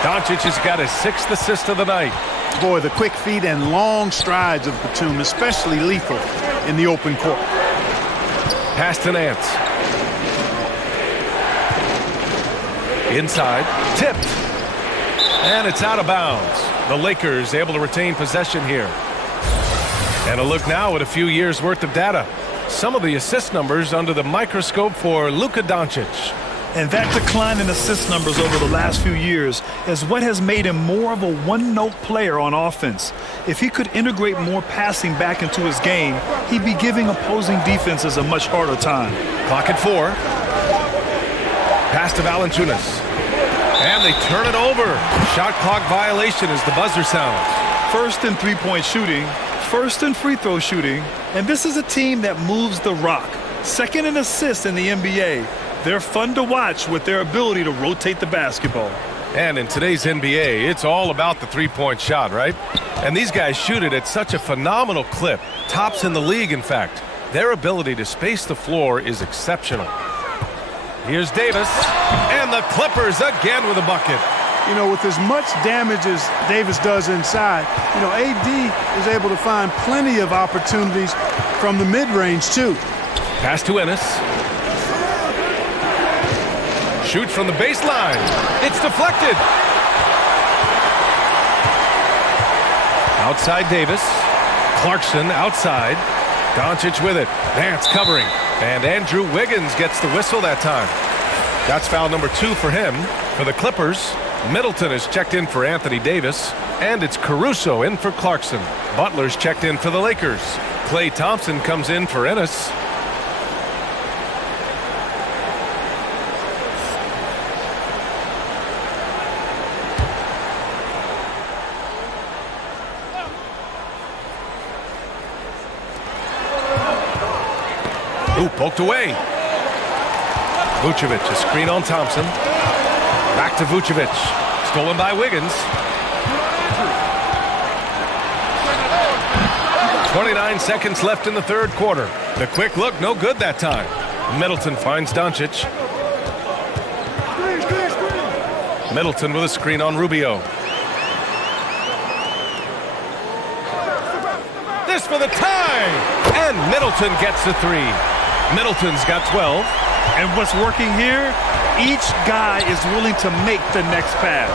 Doncic has got his 6th assist of the night. Boy, the quick feet and long strides of Batum, especially lethal in the open court. Pass to Nance. Inside, tipped. And it's out of bounds. The Lakers able to retain possession here. And a look now at a few years' worth of data. Some of the assist numbers under the microscope for Luka Doncic. And that decline in assist numbers over the last few years is what has made him more of a one-note player on offense. If he could integrate more passing back into his game, he'd be giving opposing defenses a much harder time. Clock at 4. Pass to Valanciunas. And they turn it over. Shot clock violation as the buzzer sounds. First in three-point shooting, first in free throw shooting, and this is a team that moves the rock. Second in assists in the NBA. They're fun to watch with their ability to rotate the basketball. And in today's NBA, it's all about the three-point shot, right? And these guys shoot it at such a phenomenal clip. Tops in the league, in fact. Their ability to space the floor is exceptional. Here's Davis, and the Clippers again with a bucket. You know, with as much damage as Davis does inside, you know, AD is able to find plenty of opportunities from the mid-range, too. Pass to Ennis. Shoots from the baseline. It's deflected. Outside Davis. Clarkson outside. Doncic with it. Nance covering. And Andrew Wiggins gets the whistle that time. That's foul number 2 for him. For the Clippers, Middleton is checked in for Anthony Davis. And it's Caruso in for Clarkson. Butler's checked in for the Lakers. Klay Thompson comes in for Ennis. Ooh, poked away. Vucevic, a screen on Thompson. Back to Vucevic. Stolen by Wiggins. 29 seconds left in the third quarter. The quick look, no good that time. Middleton finds Doncic. Middleton with a screen on Rubio. This for the tie! And Middleton gets the 3. Middleton's got 12. And what's working here, each guy is willing to make the next pass.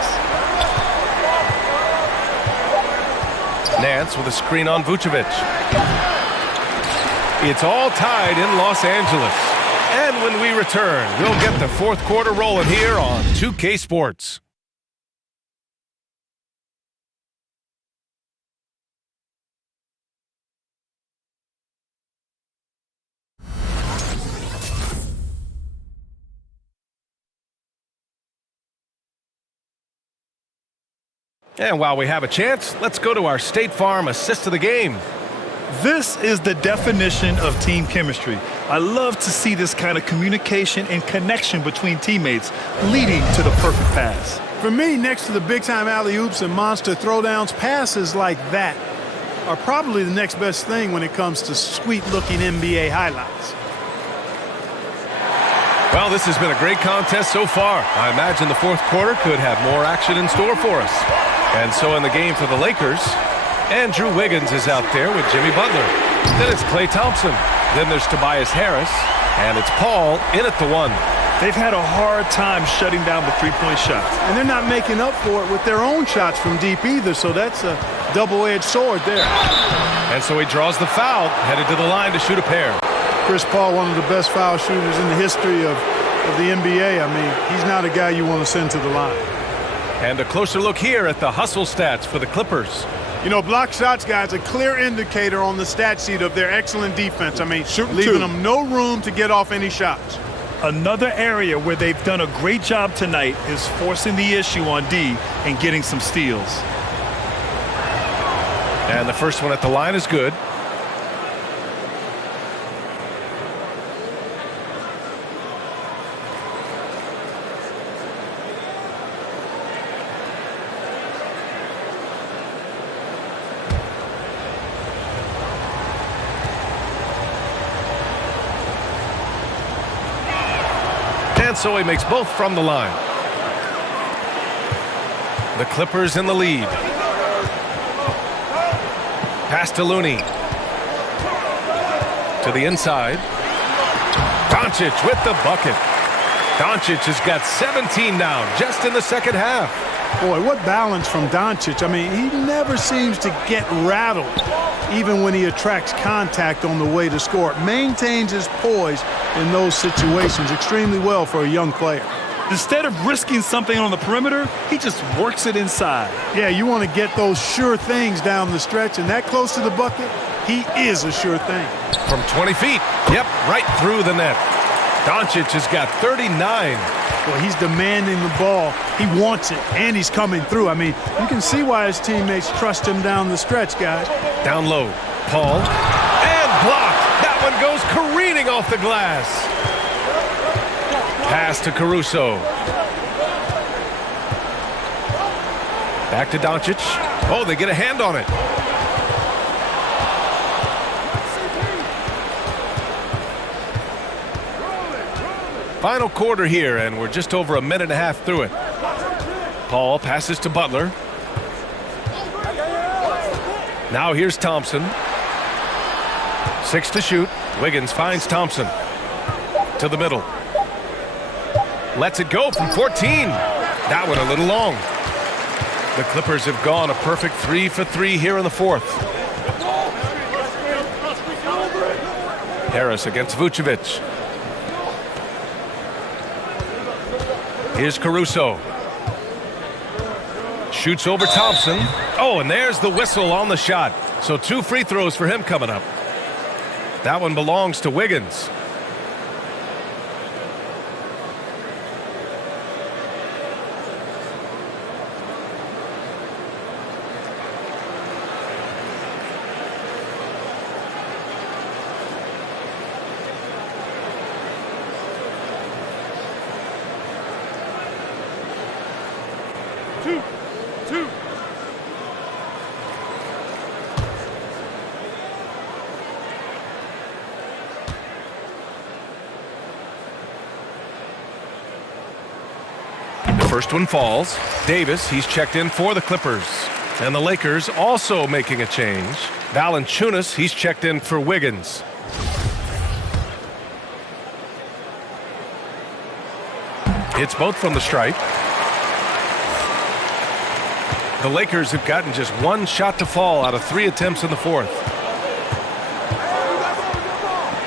Nance with a screen on Vucevic. It's all tied in Los Angeles. And when we return, we'll get the fourth quarter rolling here on 2K Sports. And while we have a chance, let's go to our State Farm assist of the game. This is the definition of team chemistry. I love to see this kind of communication and connection between teammates leading to the perfect pass. For me, next to the big-time alley-oops and monster throwdowns, passes like that are probably the next best thing when it comes to sweet-looking NBA highlights. Well, this has been a great contest so far. I imagine the fourth quarter could have more action in store for us. And so in the game for the Lakers, Andrew Wiggins is out there with Jimmy Butler. Then it's Klay Thompson. Then there's Tobias Harris. And it's Paul in at the 1. They've had a hard time shutting down the three-point shot. And they're not making up for it with their own shots from deep either, so that's a double-edged sword there. And so he draws the foul, headed to the line to shoot a pair. Chris Paul, one of the best foul shooters in the history of the NBA. I mean, he's not a guy you want to send to the line. And a closer look here at the hustle stats for the Clippers. You know, block shots, guys, a clear indicator on the stat sheet of their excellent defense. I mean, leaving them no room to get off any shots. Another area where they've done a great job tonight is forcing the issue on D and getting some steals. And the first one at the line is good. And so he makes both from the line. The Clippers in the lead. Pass to Looney. To the inside. Doncic with the bucket. Doncic has got 17 now, just in the second half. Boy, what balance from Doncic. I mean, he never seems to get rattled, even when he attracts contact on the way to score. Maintains his poise in those situations extremely well for a young player. Instead of risking something on the perimeter, he just works it inside. Yeah, you want to get those sure things down the stretch, and that close to the bucket, he is a sure thing. From 20 feet. Yep, right through the net. Doncic has got 39. Well, he's demanding the ball. He wants it, and he's coming through. I mean, you can see why his teammates trust him down the stretch, guys. Down low. Paul. And blocked. That one goes careening off the glass. Pass to Caruso. Back to Doncic. Oh, they get a hand on it. Final quarter here, and we're just over a minute and a half through it. Paul passes to Butler. Now here's Thompson. 6 to shoot. Wiggins finds Thompson. To the middle. Lets it go from 14. That one a little long. The Clippers have gone a perfect 3 for 3 here in the fourth. Harris against Vucevic. Here's Caruso. Shoots over Thompson. Oh, and there's the whistle on the shot. So 2 free throws for him coming up. That one belongs to Wiggins. First one falls. Davis, he's checked in for the Clippers. And the Lakers also making a change. Valanciunas, he's checked in for Wiggins. It's both from the stripe. The Lakers have gotten just 1 shot to fall out of 3 attempts in the fourth.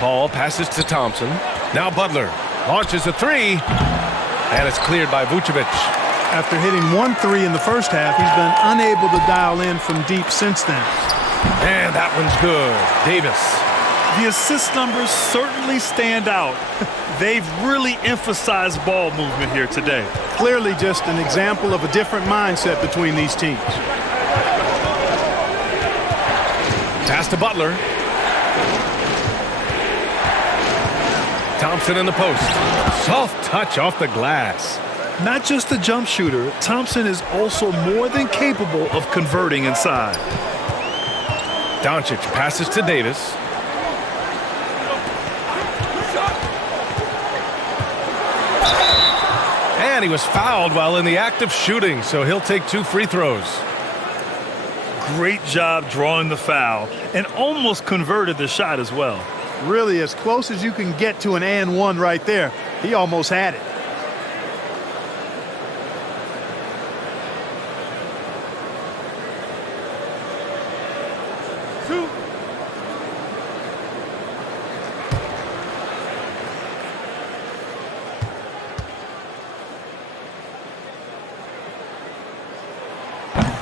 Paul passes to Thompson. Now Butler launches a 3. And it's cleared by Vucevic. After hitting 1 3 in the first half, he's been unable to dial in from deep since then. And that one's good. Davis. The assist numbers certainly stand out. They've really emphasized ball movement here today. Clearly just an example of a different mindset between these teams. Pass to Butler. Thompson in the post. Soft touch off the glass. Not just a jump shooter, Thompson is also more than capable of converting inside. Doncic passes to Davis. And he was fouled while in the act of shooting, so he'll take 2 free throws. Great job drawing the foul and almost converted the shot as well. Really as close as you can get to an and one right there. He almost had it.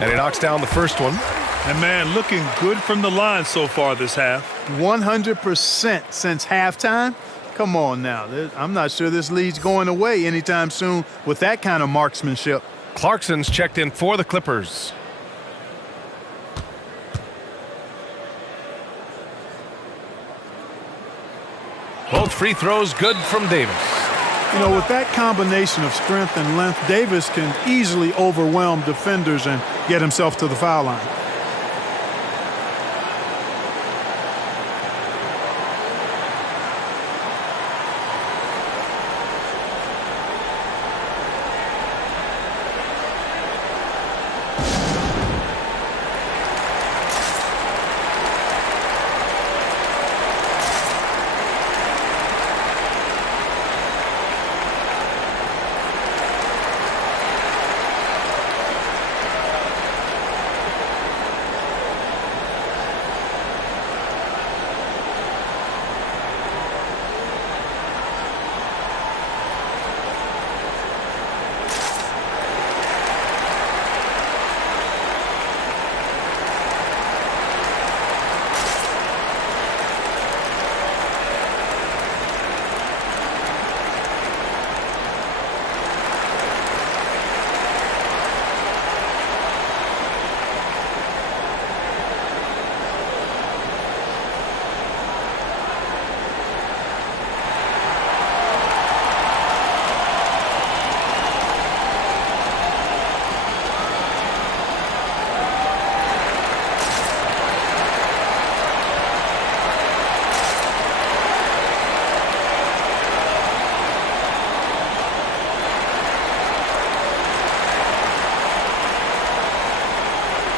And he knocks down the first one. And, man, looking good from the line so far this half. 100% since halftime. Come on now. I'm not sure this lead's going away anytime soon with that kind of marksmanship. Clarkson's checked in for the Clippers. Both free throws good from Davis. You know, with that combination of strength and length, Davis can easily overwhelm defenders and get himself to the foul line.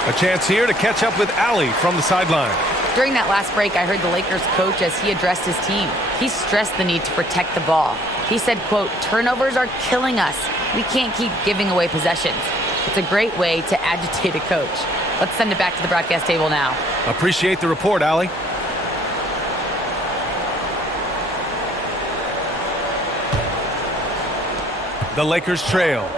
A chance here to catch up with Allie from the sideline. During that last break, I heard the Lakers coach as he addressed his team. He stressed the need to protect the ball. He said, quote, "Turnovers are killing us. We can't keep giving away possessions." It's a great way to agitate a coach. Let's send it back to the broadcast table now. Appreciate the report, Allie. The Lakers trail.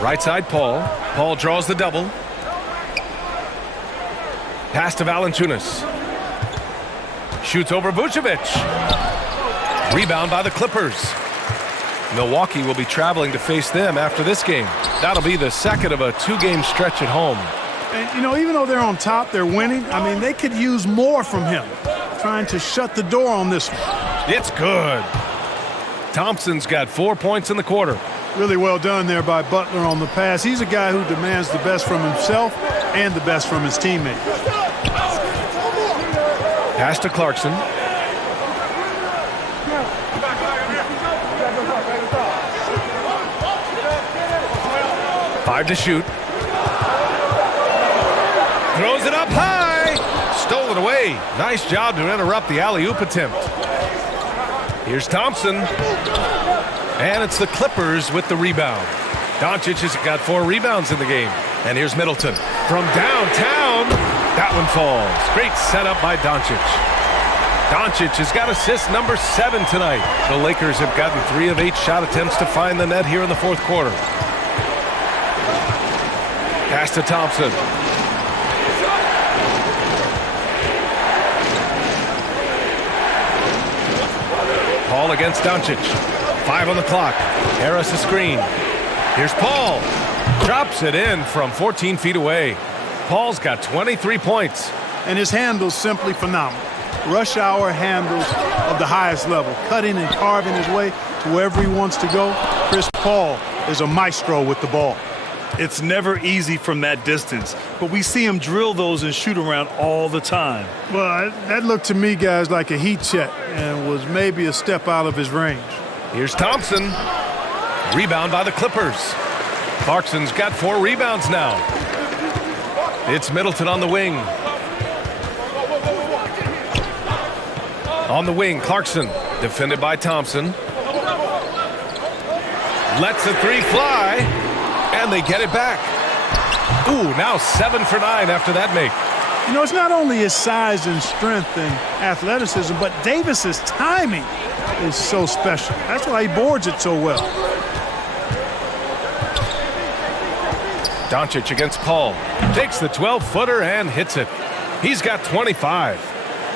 Right side, Paul. Paul draws the double. Pass to Valanciunas. Shoots over Vucevic. Rebound by the Clippers. Milwaukee will be traveling to face them after this game. That'll be the second of a two-game stretch at home. And, you know, even though they're on top, they're winning. I mean, they could use more from him. Trying to shut the door on this one. It's good. Thompson's got 4 points in the quarter. Really well done there by Butler on the pass. He's a guy who demands the best from himself and the best from his teammates. Pass to Clarkson. Five to shoot. Throws it up high. Stolen away. Nice job to interrupt the alley-oop attempt. Here's Thompson. And it's the Clippers with the rebound. Doncic has got 4 rebounds in the game. And here's Middleton from downtown. That one falls. Great setup by Doncic. Doncic has got assist number 7 tonight. The Lakers have gotten 3 of 8 shot attempts to find the net here in the fourth quarter. Pass to Thompson. Paul against Doncic. 5 on the clock. Harris a screen. Here's Paul. Drops it in from 14 feet away. Paul's got 23 points. And his handle's simply phenomenal. Rush hour handles of the highest level. Cutting and carving his way to wherever he wants to go. Chris Paul is a maestro with the ball. It's never easy from that distance, but we see him drill those and shoot around all the time. Well, that looked to me, guys, like a heat check and was maybe a step out of his range. Here's Thompson. Rebound by the Clippers. Clarkson's got 4 rebounds now. It's Middleton on the wing. On the wing, Clarkson. Defended by Thompson. Lets the 3 fly. And they get it back. Ooh, now 7 for 9 after that make. You know, it's not only his size and strength and athleticism, but Davis's timing is so special. That's why he boards it so well. Doncic against Paul. Takes the 12-footer and hits it. He's got 25.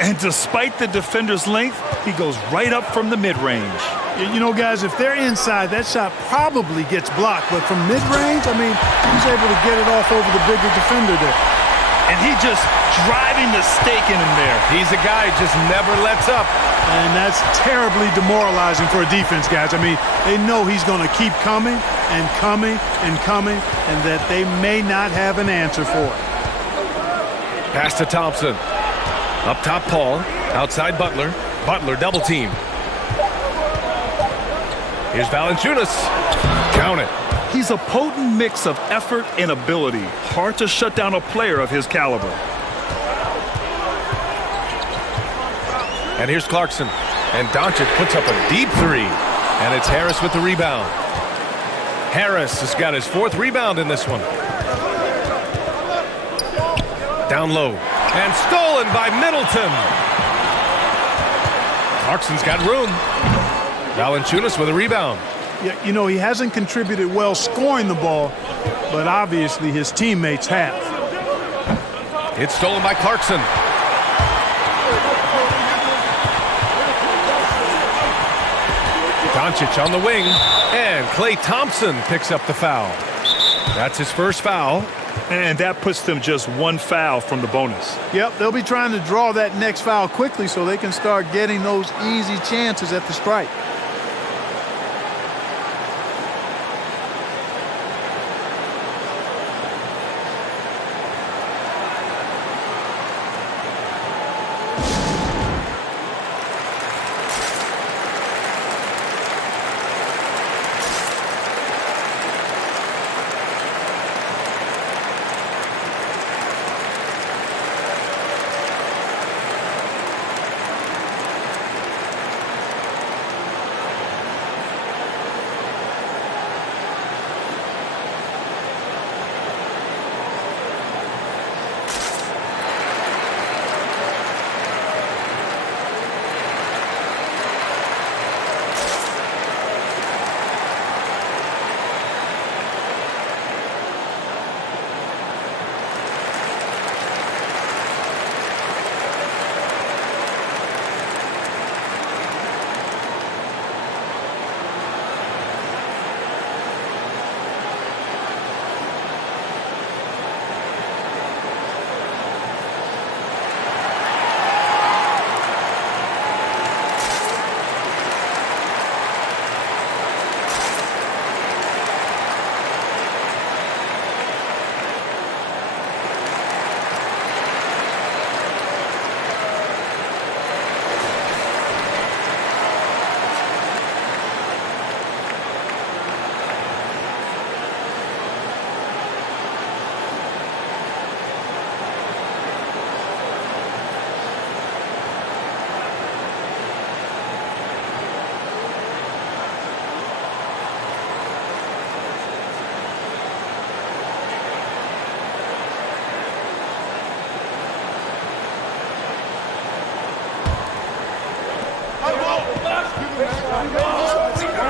And despite the defender's length, he goes right up from the mid-range. You know, guys, if they're inside, that shot probably gets blocked. But from mid-range, I mean, he's able to get it off over the bigger defender there. And he just driving the stake in him there. He's a guy who just never lets up. And that's terribly demoralizing for a defense, guys. I mean, they know he's going to keep coming and coming and coming, and that they may not have an answer for it. Pass to Thompson. Up top, Paul. Outside, Butler. Butler double team. Here's Valanciunas. Count it. He's a potent mix of effort and ability. Hard to shut down a player of his caliber. And here's Clarkson. And Doncic puts up a deep three. And it's Harris with the rebound. Harris has got his 4th rebound in this one. Down low. And stolen by Middleton. Clarkson's got room. Valanciunas with a rebound. Yeah, you know, he hasn't contributed well scoring the ball, but obviously his teammates have. It's stolen by Clarkson. Doncic on the wing, and Klay Thompson picks up the foul. That's his first foul. And that puts them just 1 foul from the bonus. Yep, they'll be trying to draw that next foul quickly so they can start getting those easy chances at the stripe.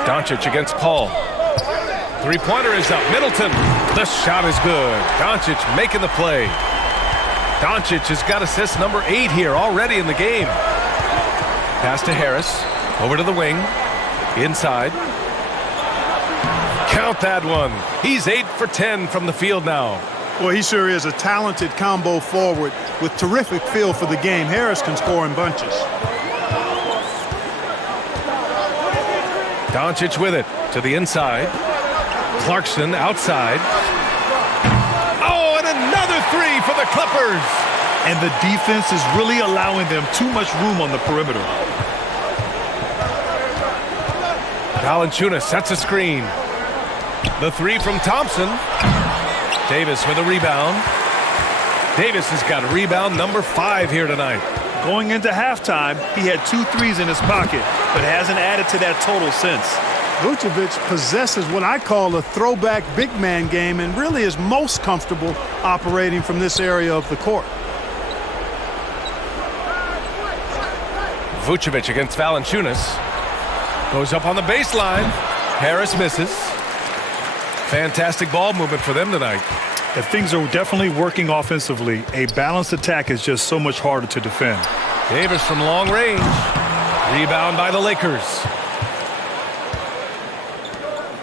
Doncic against Paul. Three-pointer is up. Middleton. The shot is good. Doncic making the play. Doncic has got assist number 8 here already in the game. Pass to Harris. Over to the wing. Inside. Count that one. He's 8 for 10 from the field now. Well, he sure is a talented combo forward with terrific feel for the game. Harris can score in bunches. Doncic with it to the inside. Clarkson outside. Oh, and another three for the Clippers. And the defense is really allowing them too much room on the perimeter. Valanciunas sets a screen. The three from Thompson. Davis with a rebound. Davis has got rebound number 5 here tonight. Going into halftime, he had 2 threes in his pocket, but hasn't added to that total since. Vucevic possesses what I call a throwback big man game and really is most comfortable operating from this area of the court. Vucevic against Valanciunas. Goes up on the baseline. Harris misses. Fantastic ball movement for them tonight. If things are definitely working offensively, a balanced attack is just so much harder to defend. Davis from long range. Rebound by the Lakers.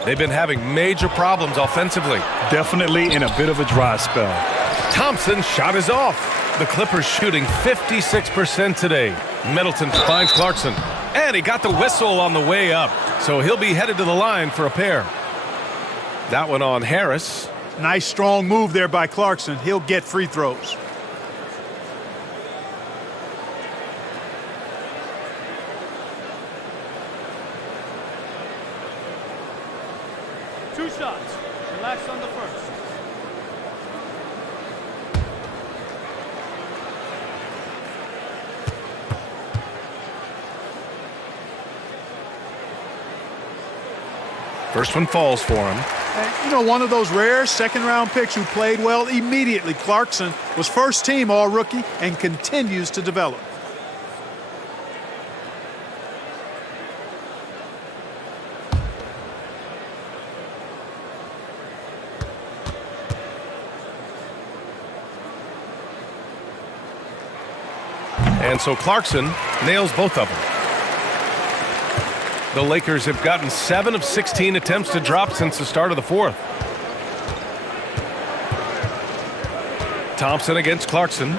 They've been having major problems offensively. Definitely in a bit of a dry spell. Thompson's shot is off. The Clippers shooting 56% today. Middleton finds Clarkson. And he got the whistle on the way up. So he'll be headed to the line for a pair. That one on Harris. Nice strong move there by Clarkson. He'll get free throws. Two shots. Relax on the first. First one falls for him. And, you know, one of those rare second-round picks who played well immediately. Clarkson was first team all-rookie and continues to develop. And so Clarkson nails both of them. The Lakers have gotten 7 of 16 attempts to drop since the start of the fourth. Thompson against Clarkson.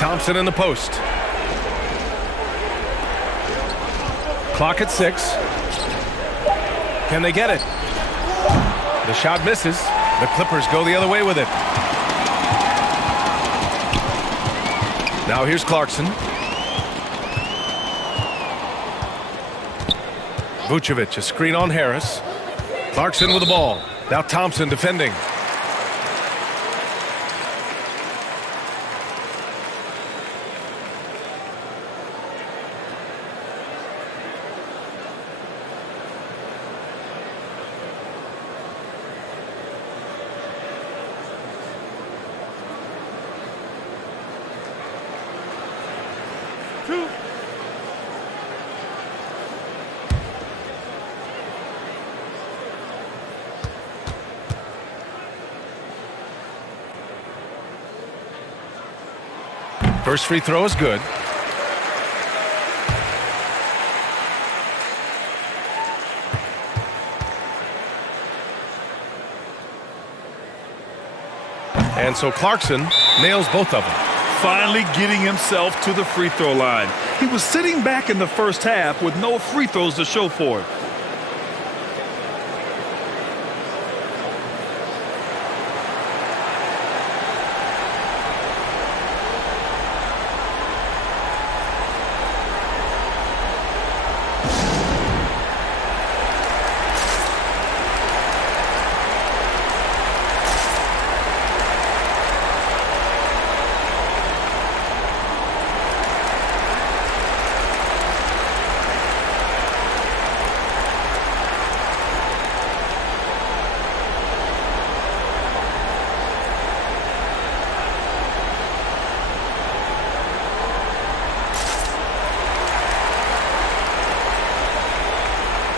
Thompson in the post. Clock at 6. Can they get it? The shot misses. The Clippers go the other way with it. Now here's Clarkson. Vucevic, a screen on Harris. Clarkson with the ball. Now Thompson defending. Two. First free throw is good. And so Clarkson nails both of them. Finally getting himself to the free throw line. He was sitting back in the first half with no free throws to show for it.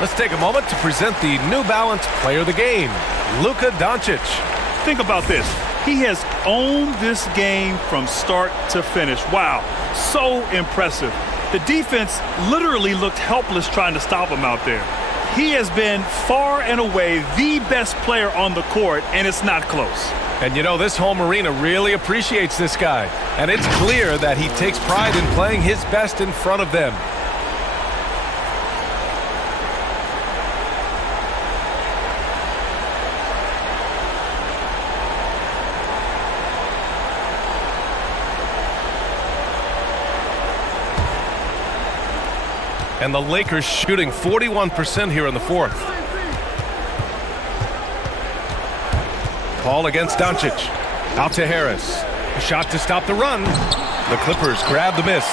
Let's take a moment to present the New Balance Player of the Game, Luka Doncic. Think about this. He has owned this game from start to finish. Wow, so impressive. The defense literally looked helpless trying to stop him out there. He has been far and away the best player on the court, and it's not close. And you know, this home arena really appreciates this guy. And it's clear that he takes pride in playing his best in front of them. And the Lakers shooting 41% here in the fourth. Paul against Doncic. Out to Harris. A shot to stop the run. The Clippers grab the miss.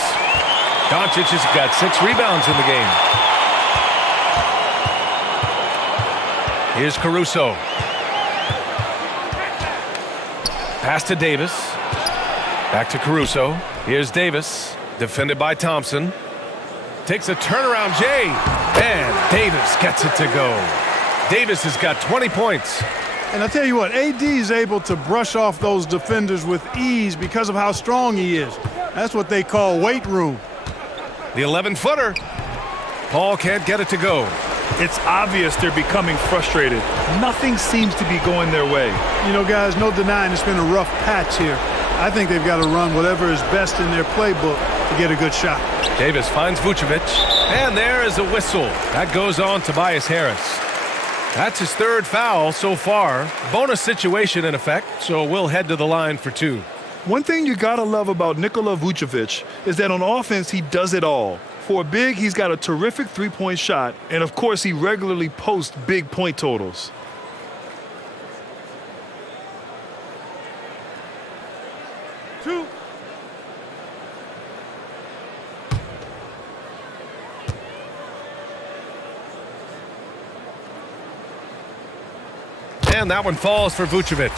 Doncic has got 6 rebounds in the game. Here's Caruso. Pass to Davis. Back to Caruso. Here's Davis. Defended by Thompson. Takes a turnaround J, and Davis gets it to go. Davis has got 20 points. And I tell you what, AD is able to brush off those defenders with ease because of how strong he is. That's what they call weight room. The 11-footer. Paul can't get it to go. It's obvious they're becoming frustrated. Nothing seems to be going their way. You know, guys, no denying it's been a rough patch here. I think they've got to run whatever is best in their playbook to get a good shot. Davis finds Vucevic, and there is a whistle. That goes on Tobias Harris. That's his third foul so far. Bonus situation in effect, so we'll head to the line for 2. One thing you gotta love about Nikola Vucevic is that on offense, he does it all. For a big, he's got a terrific three-point shot, and of course, he regularly posts big point totals. Two. And that one falls for Vucevic.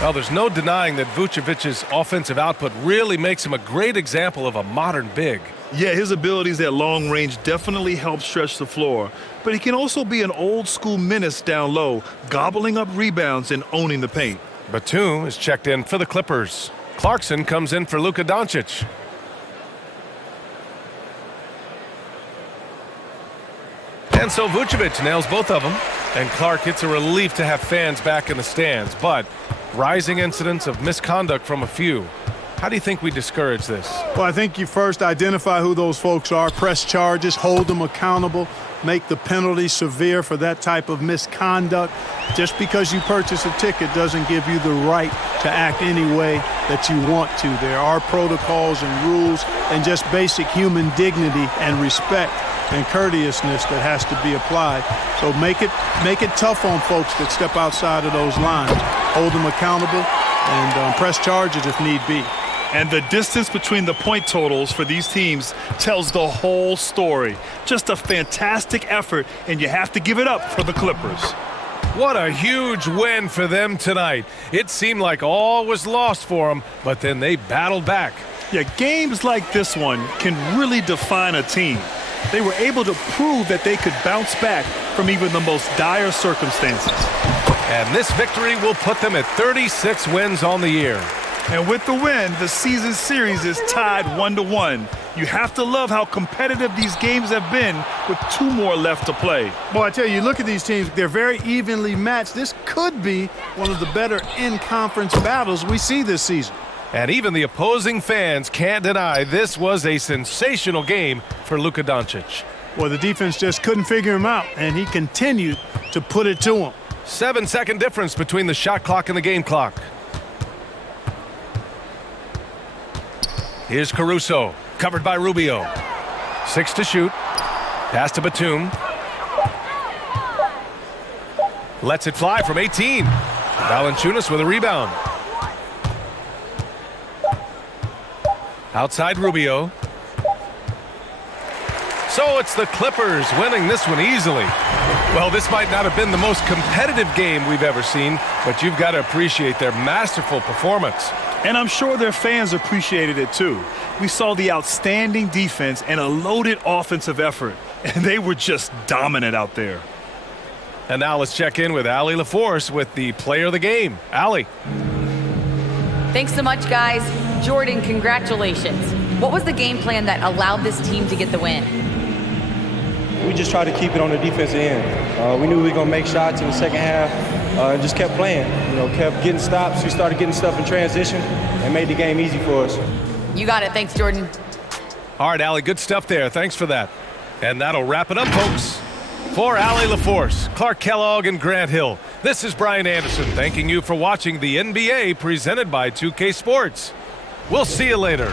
Well, there's no denying that Vucevic's offensive output really makes him a great example of a modern big. Yeah, his abilities at long range definitely help stretch the floor, but he can also be an old-school menace down low, gobbling up rebounds and owning the paint. Batum is checked in for the Clippers. Clarkson comes in for Luka Doncic. And so Vucevic nails both of them. And Clark, it's a relief to have fans back in the stands, but rising incidents of misconduct from a few. How do you think we discourage this? Well, I think you first identify who those folks are, press charges, hold them accountable, make the penalty severe for that type of misconduct. Just because you purchase a ticket doesn't give you the right to act any way that you want to. There are protocols and rules and just basic human dignity and respect and courteousness that has to be applied. So make it tough on folks that step outside of those lines. Hold them accountable and press charges if need be. And the distance between the point totals for these teams tells the whole story. Just a fantastic effort, and you have to give it up for the Clippers. What a huge win for them tonight. It seemed like all was lost for them, but then they battled back. Yeah, games like this one can really define a team. They were able to prove that they could bounce back from even the most dire circumstances. And this victory will put them at 36 wins on the year. And with the win, the season series is tied 1-1. You have to love how competitive these games have been with 2 more left to play. Boy, I tell you, look at these teams. They're very evenly matched. This could be one of the better in-conference battles we see this season. And even the opposing fans can't deny this was a sensational game for Luka Doncic. Well, the defense just couldn't figure him out, and he continued to put it to him. 7-second difference between the shot clock and the game clock. Here's Caruso, covered by Rubio. 6 to shoot. Pass to Batum. Lets it fly from 18. Valanciunas with a rebound. Outside Rubio. So it's the Clippers winning this one easily. Well, this might not have been the most competitive game we've ever seen, but you've got to appreciate their masterful performance. And I'm sure their fans appreciated it too. We saw the outstanding defense and a loaded offensive effort, and they were just dominant out there. And now let's check in with Allie LaForce with the player of the game. Allie. Thanks so much, guys. Jordan, congratulations. What was the game plan that allowed this team to get the win? We just tried to keep it on the defensive end. We knew we were going to make shots in the second half and just kept playing. Kept getting stops. We started getting stuff in transition and made the game easy for us. You got it. Thanks, Jordan. All right, Allie, good stuff there. Thanks for that. And that'll wrap it up, folks. For Allie LaForce, Clark Kellogg, and Grant Hill, this is Brian Anderson thanking you for watching the NBA presented by 2K Sports. We'll see you later.